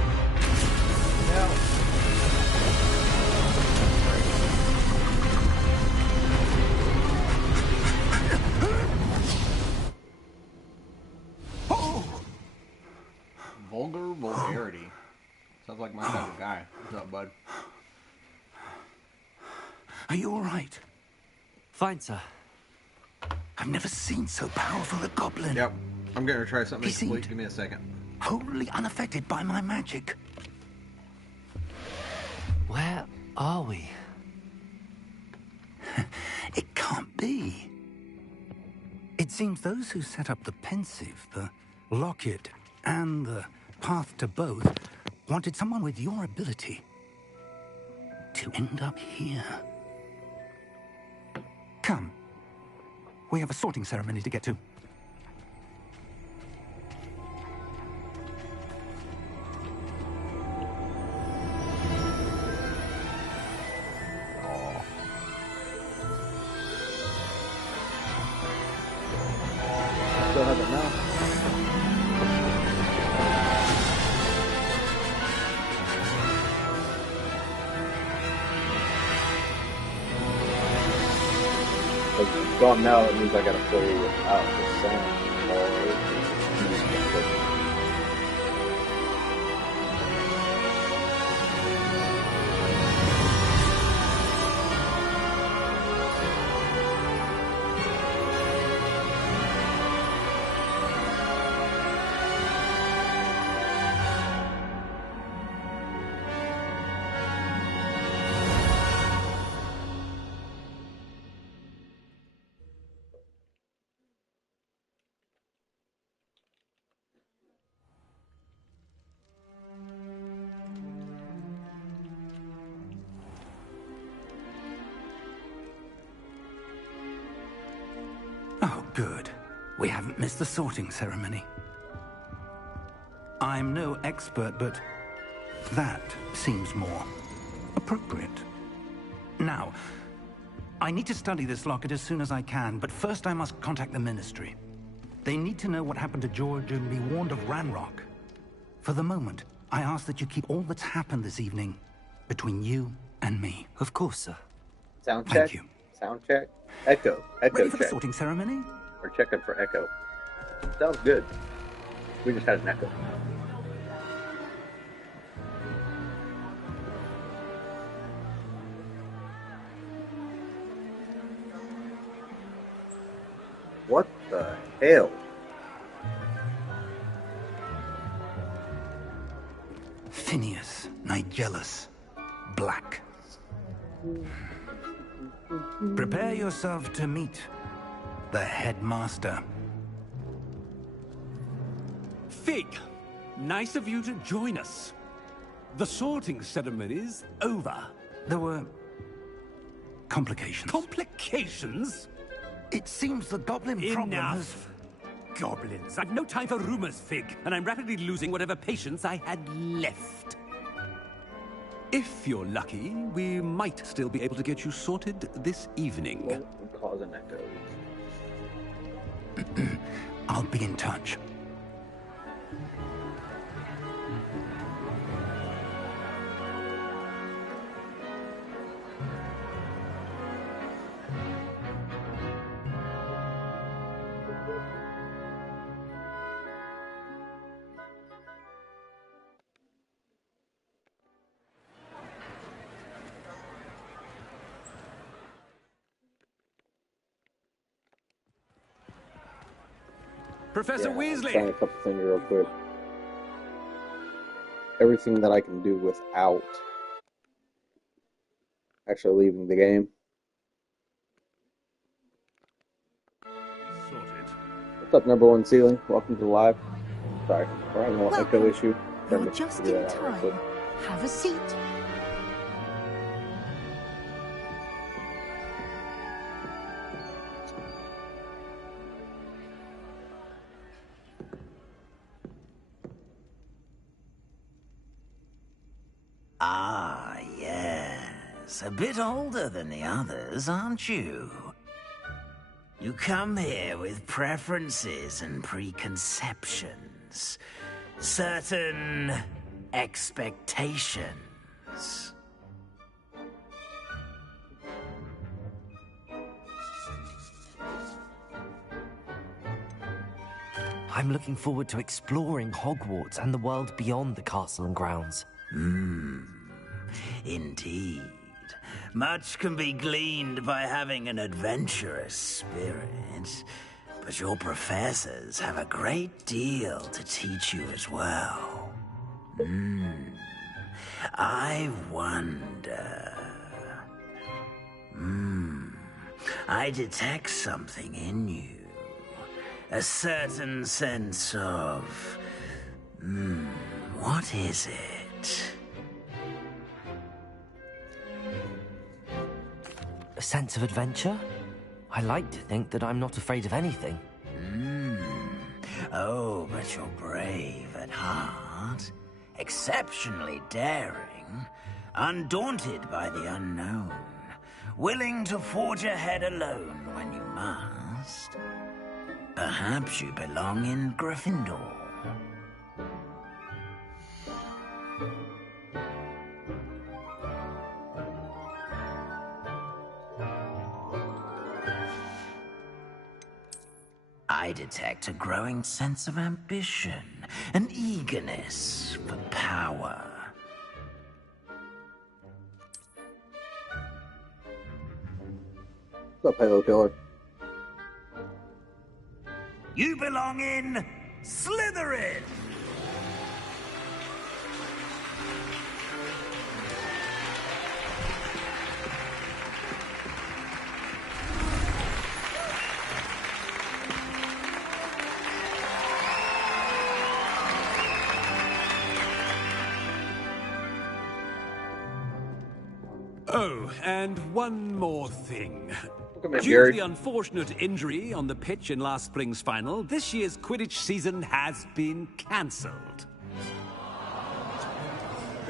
Vulgar vulgarity. Sounds like my type of guy. What's up, bud? Are you all right? Fine, sir. I've never seen so powerful a goblin. Yep. I'm gonna try something He complete. seemed- Give me a second. Wholly unaffected by my magic. Where are we? It can't be. It seems those who set up the pensive, the locket, and the path to both wanted someone with your ability to end up here. Come. We have a sorting ceremony to get to. Still have it now. If it's gone now, it means I gotta play without the sound. Or Oh, good. We haven't missed the sorting ceremony. I'm no expert, but that seems more appropriate. Now, I need to study this locket as soon as I can, but first I must contact the Ministry. They need to know what happened to George and be warned of Ranrock. For the moment, I ask that you keep all that's happened this evening between you and me. Of course, sir. Sound check. Thank you. Sound check. Echo. Echo Ready for the check. sorting ceremony? We're checking for echo. Sounds good. We just had an echo. What the hell? Phineas, Nigellus, Black. Prepare yourself to meet the headmaster. Fig, nice of you to join us. The sorting ceremony's over. There were complications. Complications? It seems the goblin problem has... Enough. Goblins. I've no time for rumors, Fig, and I'm rapidly losing whatever patience I had left. If you're lucky, we might still be able to get you sorted this evening. What would cause an echo? I'll be in touch. Professor Yeah, Weasley! Trying a couple things real quick. Everything that I can do without actually leaving the game. Sorted. What's up, number one ceiling? Welcome to live. Sorry, we're having a little echo issue. Trying You're to just figure in that out real time. quick. Have a seat. Ah, yes. A bit older than the others, aren't you? You come here with preferences and preconceptions. Certain expectations. I'm looking forward to exploring Hogwarts and the world beyond the castle and grounds. Indeed. Much can be gleaned by having an adventurous spirit, but your professors have a great deal to teach you as well. I wonder... I detect something in you. A certain sense of... what is it? A sense of adventure? I like to think that I'm not afraid of anything. Oh, but you're brave at heart. Exceptionally daring. Undaunted by the unknown. Willing to forge ahead alone when you must. Perhaps you belong in Gryffindor. I detect a growing sense of ambition, an eagerness for power. What's up, Halo Killer? You belong in Slytherin! Oh, and one more thing. Come here, Due Gary. to the unfortunate injury on the pitch in last spring's final, this year's Quidditch season has been cancelled.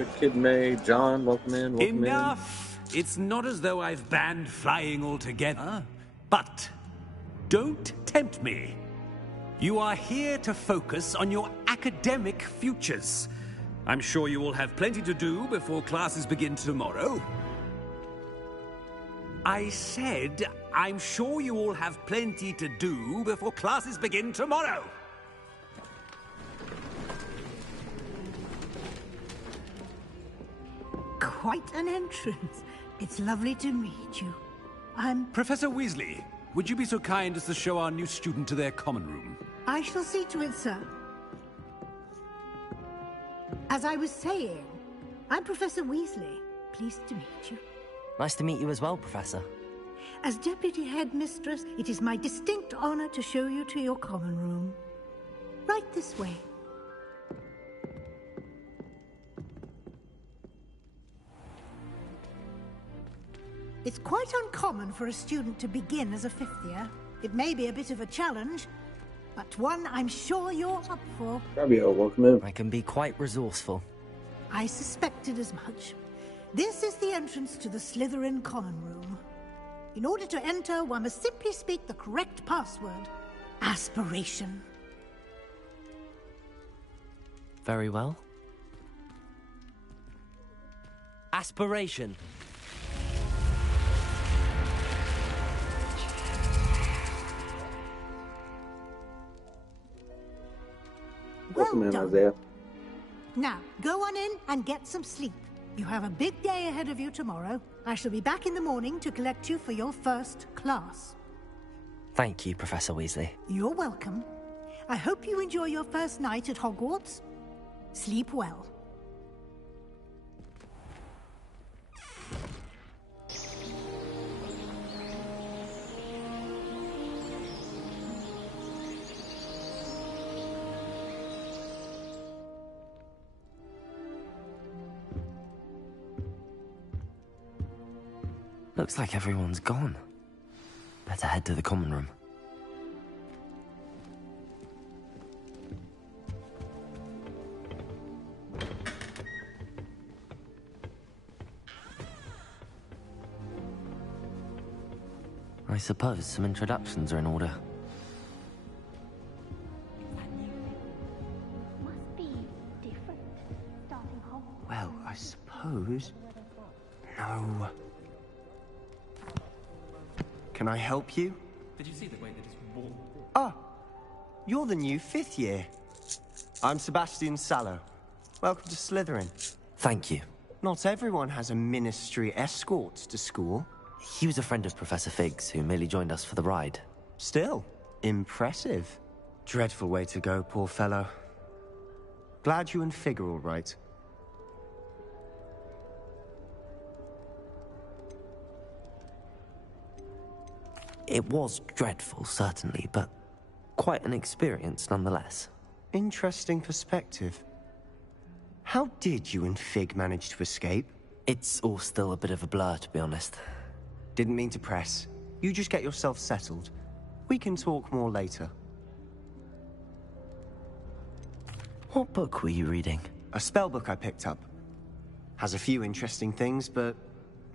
Good Kid May, John, welcome in, welcome Enough! It's not as though I've banned flying altogether. But don't tempt me. You are here to focus on your academic futures. I'm sure you will have plenty to do before classes begin tomorrow. I said, I'm sure you all have plenty to do before classes begin tomorrow. Quite an entrance. It's lovely to meet you. I'm... Professor Weasley, would you be so kind as to show our new student to their common room? I shall see to it, sir. As I was saying, I'm Professor Weasley. Pleased to meet you. Nice to meet you as well, Professor. As Deputy Headmistress, it is my distinct honor to show you to your common room. Right this way. It's quite uncommon for a student to begin as a fifth year. It may be a bit of a challenge, but one I'm sure you're up for. Fabio, welcome in. I can be quite resourceful. I suspected as much. This is the entrance to the Slytherin common room. In order to enter, one must simply speak the correct password. Aspiration. Very well. Aspiration. Welcome in, done. Isaiah. Now, go on in and get some sleep. You have a big day ahead of you tomorrow. I shall be back in the morning to collect you for your first class. Thank you, Professor Weasley. You're welcome. I hope you enjoy your first night at Hogwarts. Sleep well. Looks like everyone's gone. Better head to the common room. I suppose some introductions are in order. Must be different starting Hogwarts. Well, I suppose... No. Can I help you? Did you see the way that it's warm? Ah, you're the new fifth year. I'm Sebastian Sallow. Welcome to Slytherin. Thank you. Not everyone has a ministry escort to school. He was a friend of Professor Fig's who merely joined us for the ride. Still, impressive. Dreadful way to go, poor fellow. Glad you and Fig are all right. It was dreadful, certainly, but quite an experience nonetheless. Interesting perspective. How did you and Fig manage to escape? It's all still a bit of a blur, to be honest. Didn't mean to press. You just get yourself settled. We can talk more later. What book were you reading? A spell book I picked up. Has a few interesting things, but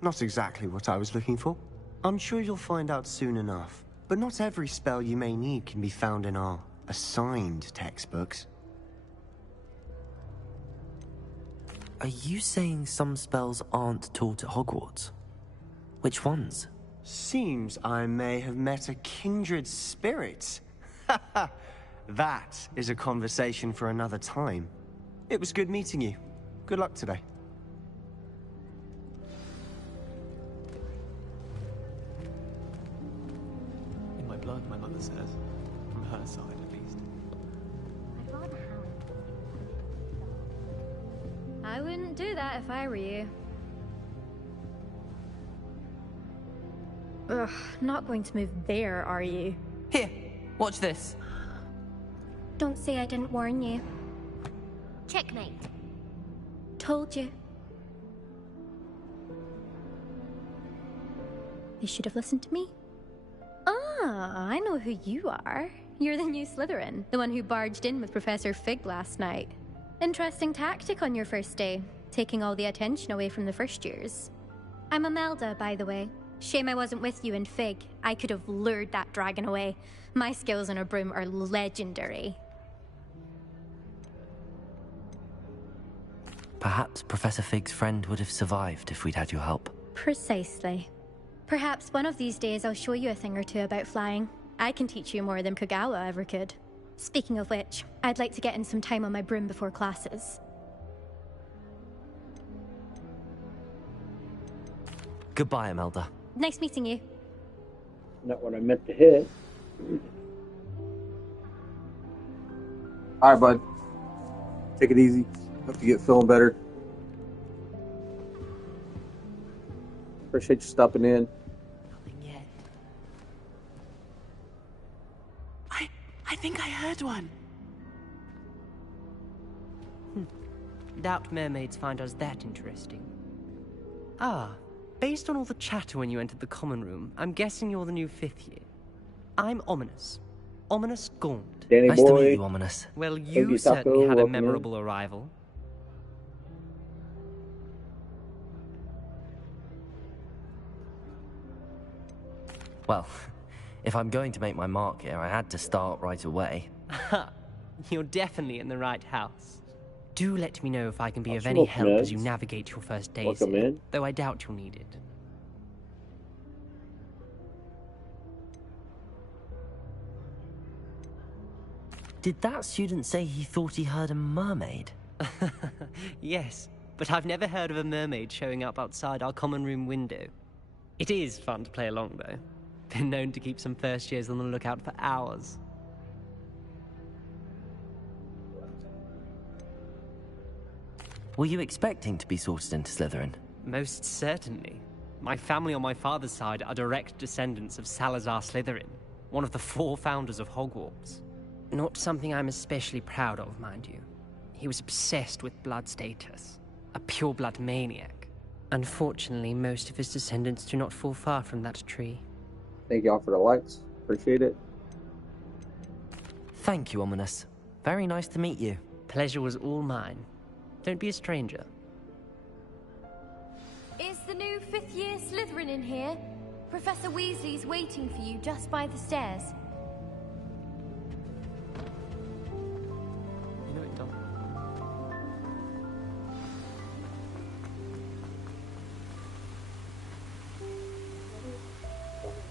not exactly what I was looking for. I'm sure you'll find out soon enough. But not every spell you may need can be found in our assigned textbooks. Are you saying some spells aren't taught at Hogwarts? Which ones? Seems I may have met a kindred spirit. That is a conversation for another time. It was good meeting you. Good luck today. In my blood, my mother says. From her side, at least. I wouldn't do that if I were you. Ugh, not going to move there, are you? Here, watch this. Don't say I didn't warn you. Checkmate. Told you. You should have listened to me. Ah, I know who you are. You're the new Slytherin, the one who barged in with Professor Fig last night. Interesting tactic on your first day. taking all the attention away from the first years. I'm Imelda, by the way. Shame I wasn't with you in Fig. I could have lured that dragon away. My skills on a broom are legendary. Perhaps Professor Fig's friend would have survived if we'd had your help. Precisely. Perhaps one of these days I'll show you a thing or two about flying. I can teach you more than Kogawa ever could. Speaking of which, I'd like to get in some time on my broom before classes. Goodbye, Imelda. Nice meeting you. Not what I meant to hit. Alright, bud. Take it easy. Hope you get feeling better. Appreciate you stopping in. Nothing yet. I think I heard one. Doubt mermaids find us that interesting. Ah, based on all the chatter when you entered the common room, I'm guessing you're the new 5th year. I'm Ominous. Ominous Gaunt. Danny nice boy. to meet you, Ominous. Well, you certainly had a memorable arrival. Well, if I'm going to make my mark here, I had to start right away. You're definitely in the right house. Do let me know if I can be of I'll any smoke help as you meds. navigate your first days Welcome here, in. though I doubt you'll need it. Did that student say he thought he heard a mermaid? Yes, but I've never heard of a mermaid showing up outside our common room window. It is fun to play along, though. Been known to keep some first years on the lookout for hours. Were you expecting to be sorted into Slytherin? Most certainly. My family on my father's side are direct descendants of Salazar Slytherin, one of the 4 founders of Hogwarts. Not something I'm especially proud of, mind you. He was obsessed with blood status, a pure-blood maniac. Unfortunately, most of his descendants do not fall far from that tree. Thank y'all for the likes. Appreciate it. Thank you, Ominous. Very nice to meet you. Pleasure was all mine. Don't be a stranger. Is the new 5th year Slytherin in here? Professor Weasley's waiting for you just by the stairs. You know it, Tom.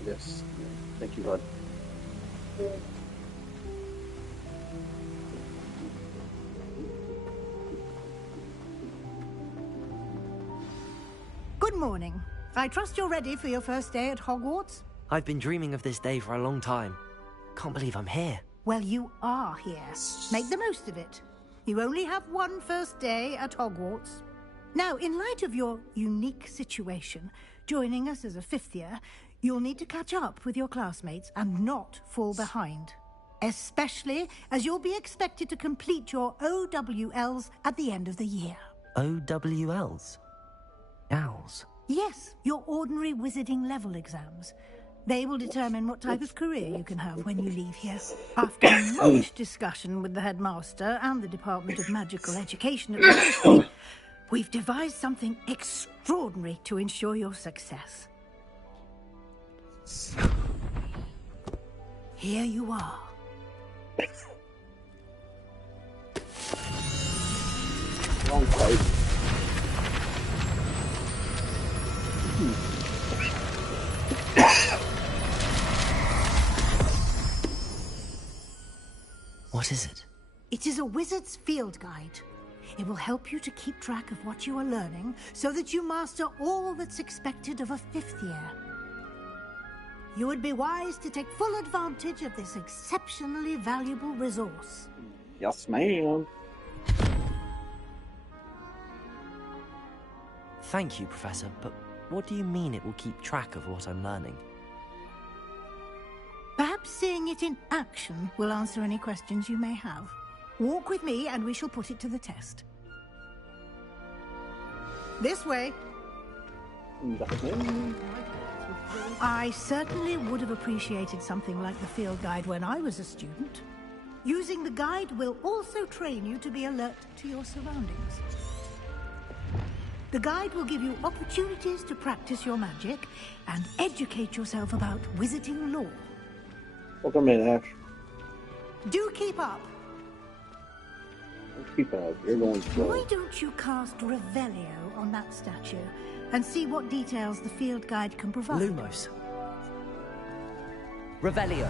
Yes. Thank you, bud. Good morning. I trust you're ready for your first day at Hogwarts? I've been dreaming of this day for a long time. Can't believe I'm here. Well, you are here. Make the most of it. You only have one first day at Hogwarts. Now, in light of your unique situation, joining us as a 5th year, you'll need to catch up with your classmates and not fall behind. Especially as you'll be expected to complete your OWLs at the end of the year. OWLs? Owls? Yes, your ordinary wizarding level exams. They will determine what type of career you can have when you leave here. After much discussion with the headmaster and the Department of Magical Education at the university, we've devised something extraordinary to ensure your success. Here you are. Wrong place. What is it? It is a wizard's field guide. It will help you to keep track of what you are learning so that you master all that's expected of a 5th year. You would be wise to take full advantage of this exceptionally valuable resource. Yes, ma'am. Thank you, Professor, but what do you mean it will keep track of what I'm learning? Perhaps seeing it in action will answer any questions you may have. Walk with me and we shall put it to the test. This way. I certainly would have appreciated something like the field guide when I was a student. Using the guide will also train you to be alert to your surroundings. The guide will give you opportunities to practice your magic and educate yourself about wizarding lore. Welcome in, Ash. Do keep up. Keep up. You're going slow. Why don't you cast Revelio on that statue and see what details the field guide can provide? Lumos. Revelio.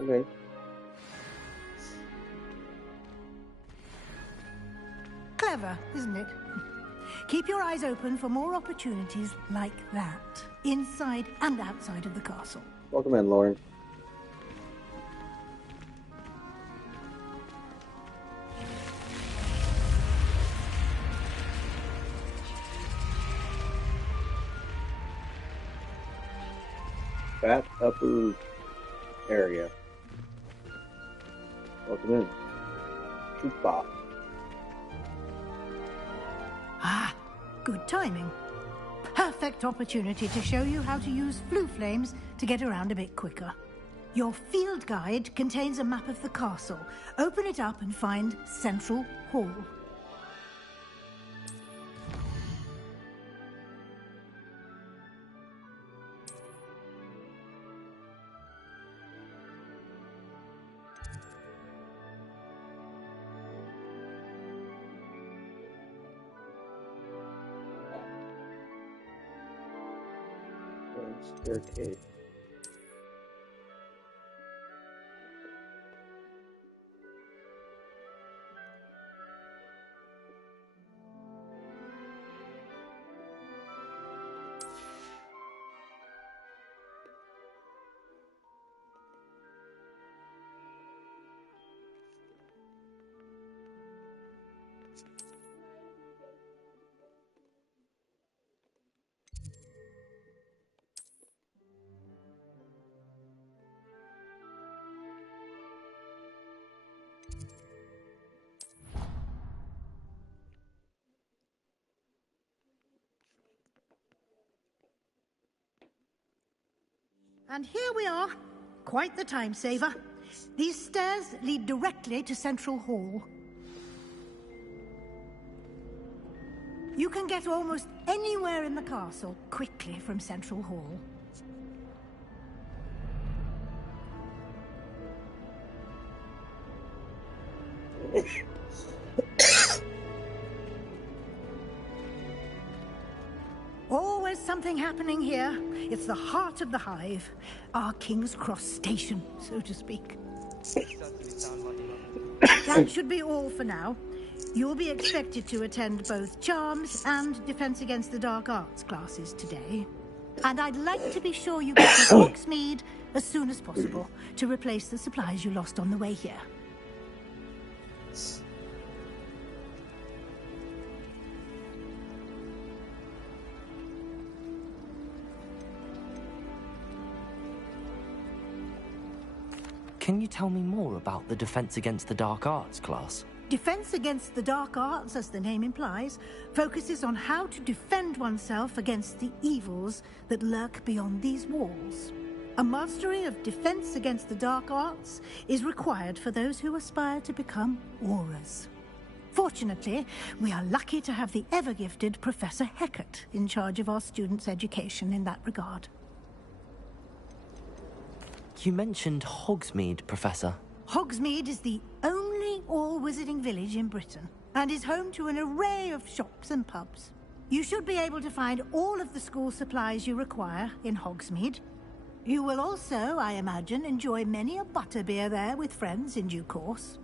Okay. Clever, isn't it? Keep your eyes open for more opportunities like that, inside and outside of the castle. Welcome in, Lauren. Fat upper area. Welcome in. Chupa. Ah, good timing. Perfect opportunity to show you how to use flue flames to get around a bit quicker. Your field guide contains a map of the castle. Open it up and find Central Hall. Staircase. And here we are. Quite the time saver. These stairs lead directly to Central Hall. You can get almost anywhere in the castle quickly from Central Hall. Always something happening here. It's the heart of the hive. Our King's Cross station, so to speak. That should be all for now. You'll be expected to attend both Charms and Defense Against the Dark Arts classes today. And I'd like to be sure you get to Hogsmeade as soon as possible to replace the supplies you lost on the way here. Can you tell me more about the Defense Against the Dark Arts class? Defense Against the Dark Arts, as the name implies, focuses on how to defend oneself against the evils that lurk beyond these walls. A mastery of Defense Against the Dark Arts is required for those who aspire to become Aurors. Fortunately, we are lucky to have the ever-gifted Professor Hecat in charge of our students' education in that regard. You mentioned Hogsmeade, Professor. Hogsmeade is the only all-wizarding village in Britain and is home to an array of shops and pubs. You should be able to find all of the school supplies you require in Hogsmeade. You will also, I imagine, enjoy many a butterbeer there with friends in due course.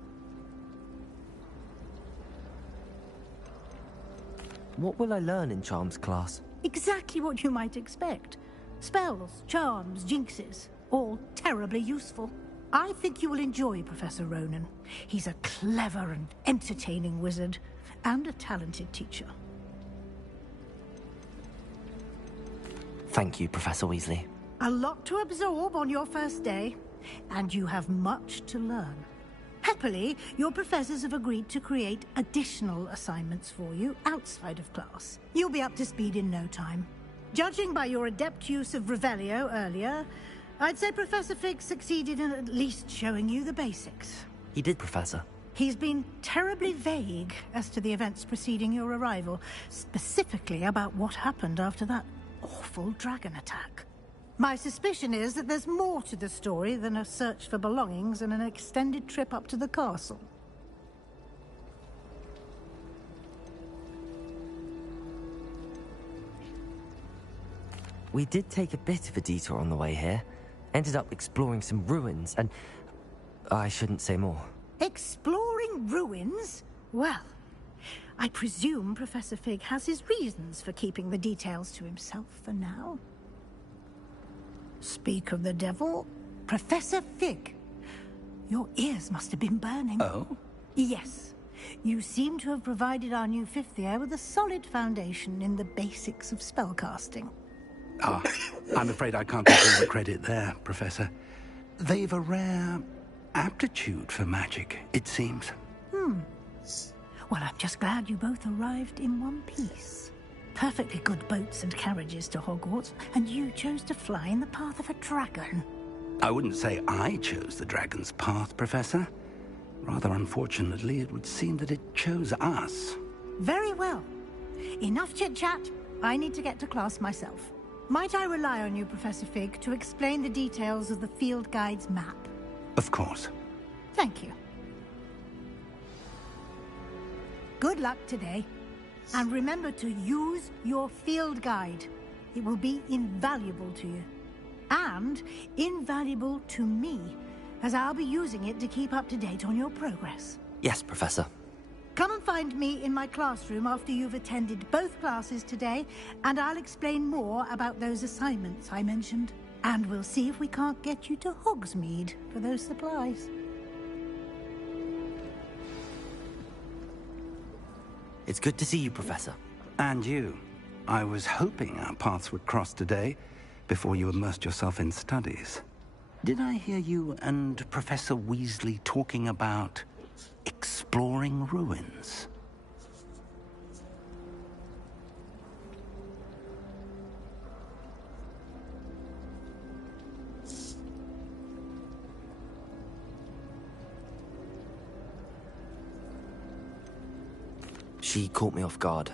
What will I learn in Charms class? Exactly what you might expect. Spells, charms, jinxes. all terribly useful. I think you will enjoy Professor Ronan. He's a clever and entertaining wizard, and a talented teacher. Thank you, Professor Weasley. A lot to absorb on your first day, and you have much to learn. Happily, your professors have agreed to create additional assignments for you outside of class. You'll be up to speed in no time. Judging by your adept use of Revelio earlier, I'd say Professor Fig succeeded in at least showing you the basics. He did, Professor. He's been terribly vague as to the events preceding your arrival, specifically about what happened after that awful dragon attack. My suspicion is that there's more to the story than a search for belongings and an extended trip up to the castle. We did take a bit of a detour on the way here. Ended up exploring some ruins, and I shouldn't say more. Exploring ruins? Well, I presume Professor Fig has his reasons for keeping the details to himself for now. Speak of the devil, Professor Fig. Your ears must have been burning. Oh? Yes. You seem to have provided our new fifth year with a solid foundation in the basics of spellcasting. Ah, I'm afraid I can't take all the credit there, Professor. They've a rare aptitude for magic, it seems. Well, I'm just glad you both arrived in one piece. Perfectly good boats and carriages to Hogwarts, and you chose to fly in the path of a dragon. I wouldn't say I chose the dragon's path, Professor. Rather unfortunately, it would seem that it chose us. Very well. Enough chit-chat. I need to get to class myself. Might I rely on you, Professor Fig, to explain the details of the field guide's map? Of course. Thank you. Good luck today. And remember to use your field guide. It will be invaluable to you. And invaluable to me, as I'll be using it to keep up to date on your progress. Yes, Professor. Come and find me in my classroom after you've attended both classes today, and I'll explain more about those assignments I mentioned. And we'll see if we can't get you to Hogsmeade for those supplies. It's good to see you, Professor. And you. I was hoping our paths would cross today, before you immersed yourself in studies. Did I hear you and Professor Weasley talking about exploring ruins? She caught me off guard.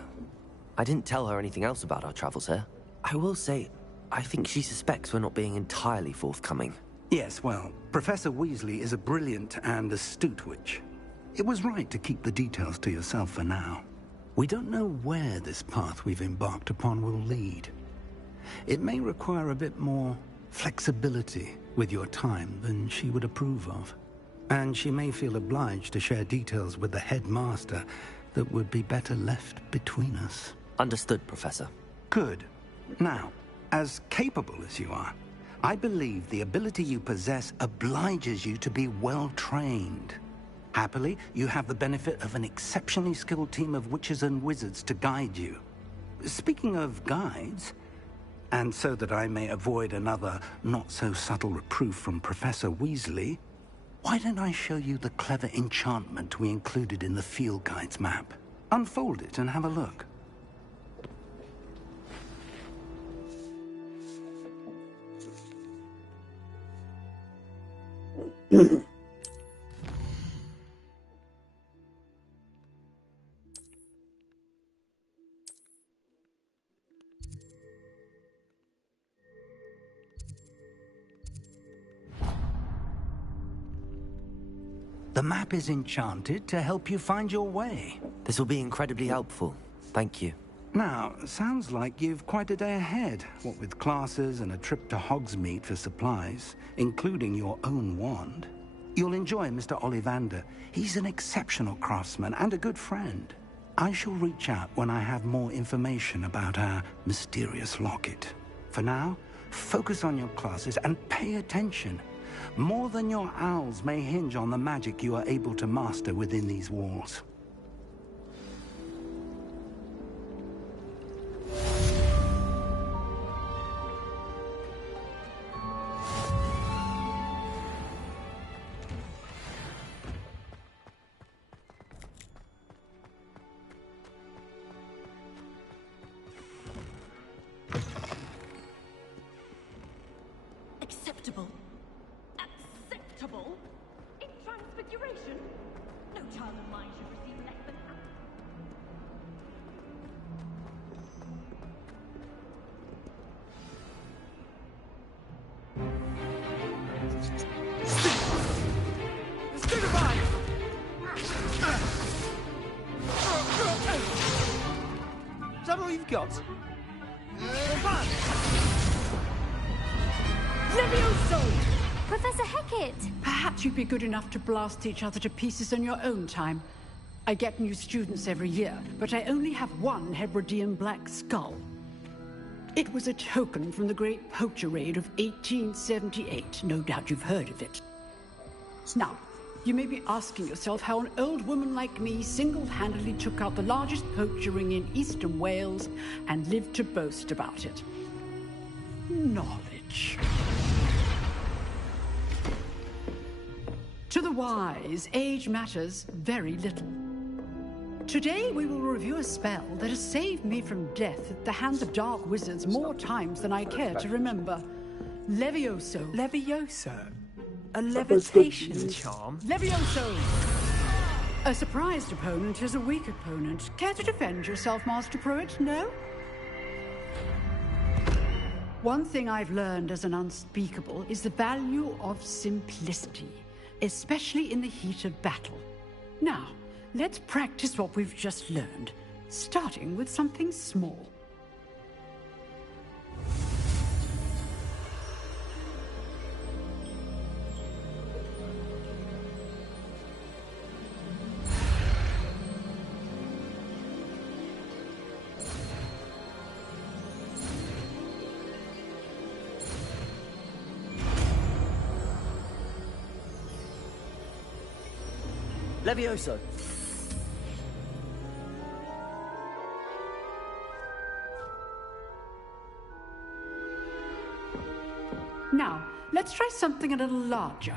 I didn't tell her anything else about our travels here. I will say, I think she suspects we're not being entirely forthcoming. Yes, well, Professor Weasley is a brilliant and astute witch. It was right to keep the details to yourself for now. We don't know where this path we've embarked upon will lead. It may require a bit more flexibility with your time than she would approve of. And she may feel obliged to share details with the headmaster that would be better left between us. Understood, Professor. Good. Now, as capable as you are, I believe the ability you possess obliges you to be well-trained. Happily, you have the benefit of an exceptionally skilled team of witches and wizards to guide you. Speaking of guides, and so that I may avoid another not-so-subtle reproof from Professor Weasley, why don't I show you the clever enchantment we included in the field guide's map? Unfold it and have a look. The map is enchanted to help you find your way. This will be incredibly helpful. Thank you. Now, sounds like you've quite a day ahead, what with classes and a trip to Hogsmeade for supplies, including your own wand. You'll enjoy Mr. Ollivander. He's an exceptional craftsman and a good friend. I shall reach out when I have more information about our mysterious locket. For now, focus on your classes and pay attention. More than your owls may hinge on the magic you are able to master within these walls. Acceptable. Acceptable? In transfiguration? No child of mine should receive less than Is that all you've got? Levioso! Professor Hecat! Perhaps you'd be good enough to blast each other to pieces on your own time. I get new students every year, but I only have one Hebridean black skull. It was a token from the Great Poacher Raid of 1878. No doubt you've heard of it. Now, you may be asking yourself how an old woman like me single-handedly took out the largest poacher ring in eastern Wales and lived to boast about it. Knowledge. To the wise, age matters very little. Today we will review a spell that has saved me from death at the hands of dark wizards more times than I care to remember. Levioso. Levioso? A levitation charm? Levioso! A surprised opponent is a weak opponent. Care to defend yourself, Master Pruitt? No? One thing I've learned as an unspeakable is the value of simplicity, especially in the heat of battle. Now, let's practice what we've just learned, starting with something small. Levioso. Now, let's try something a little larger.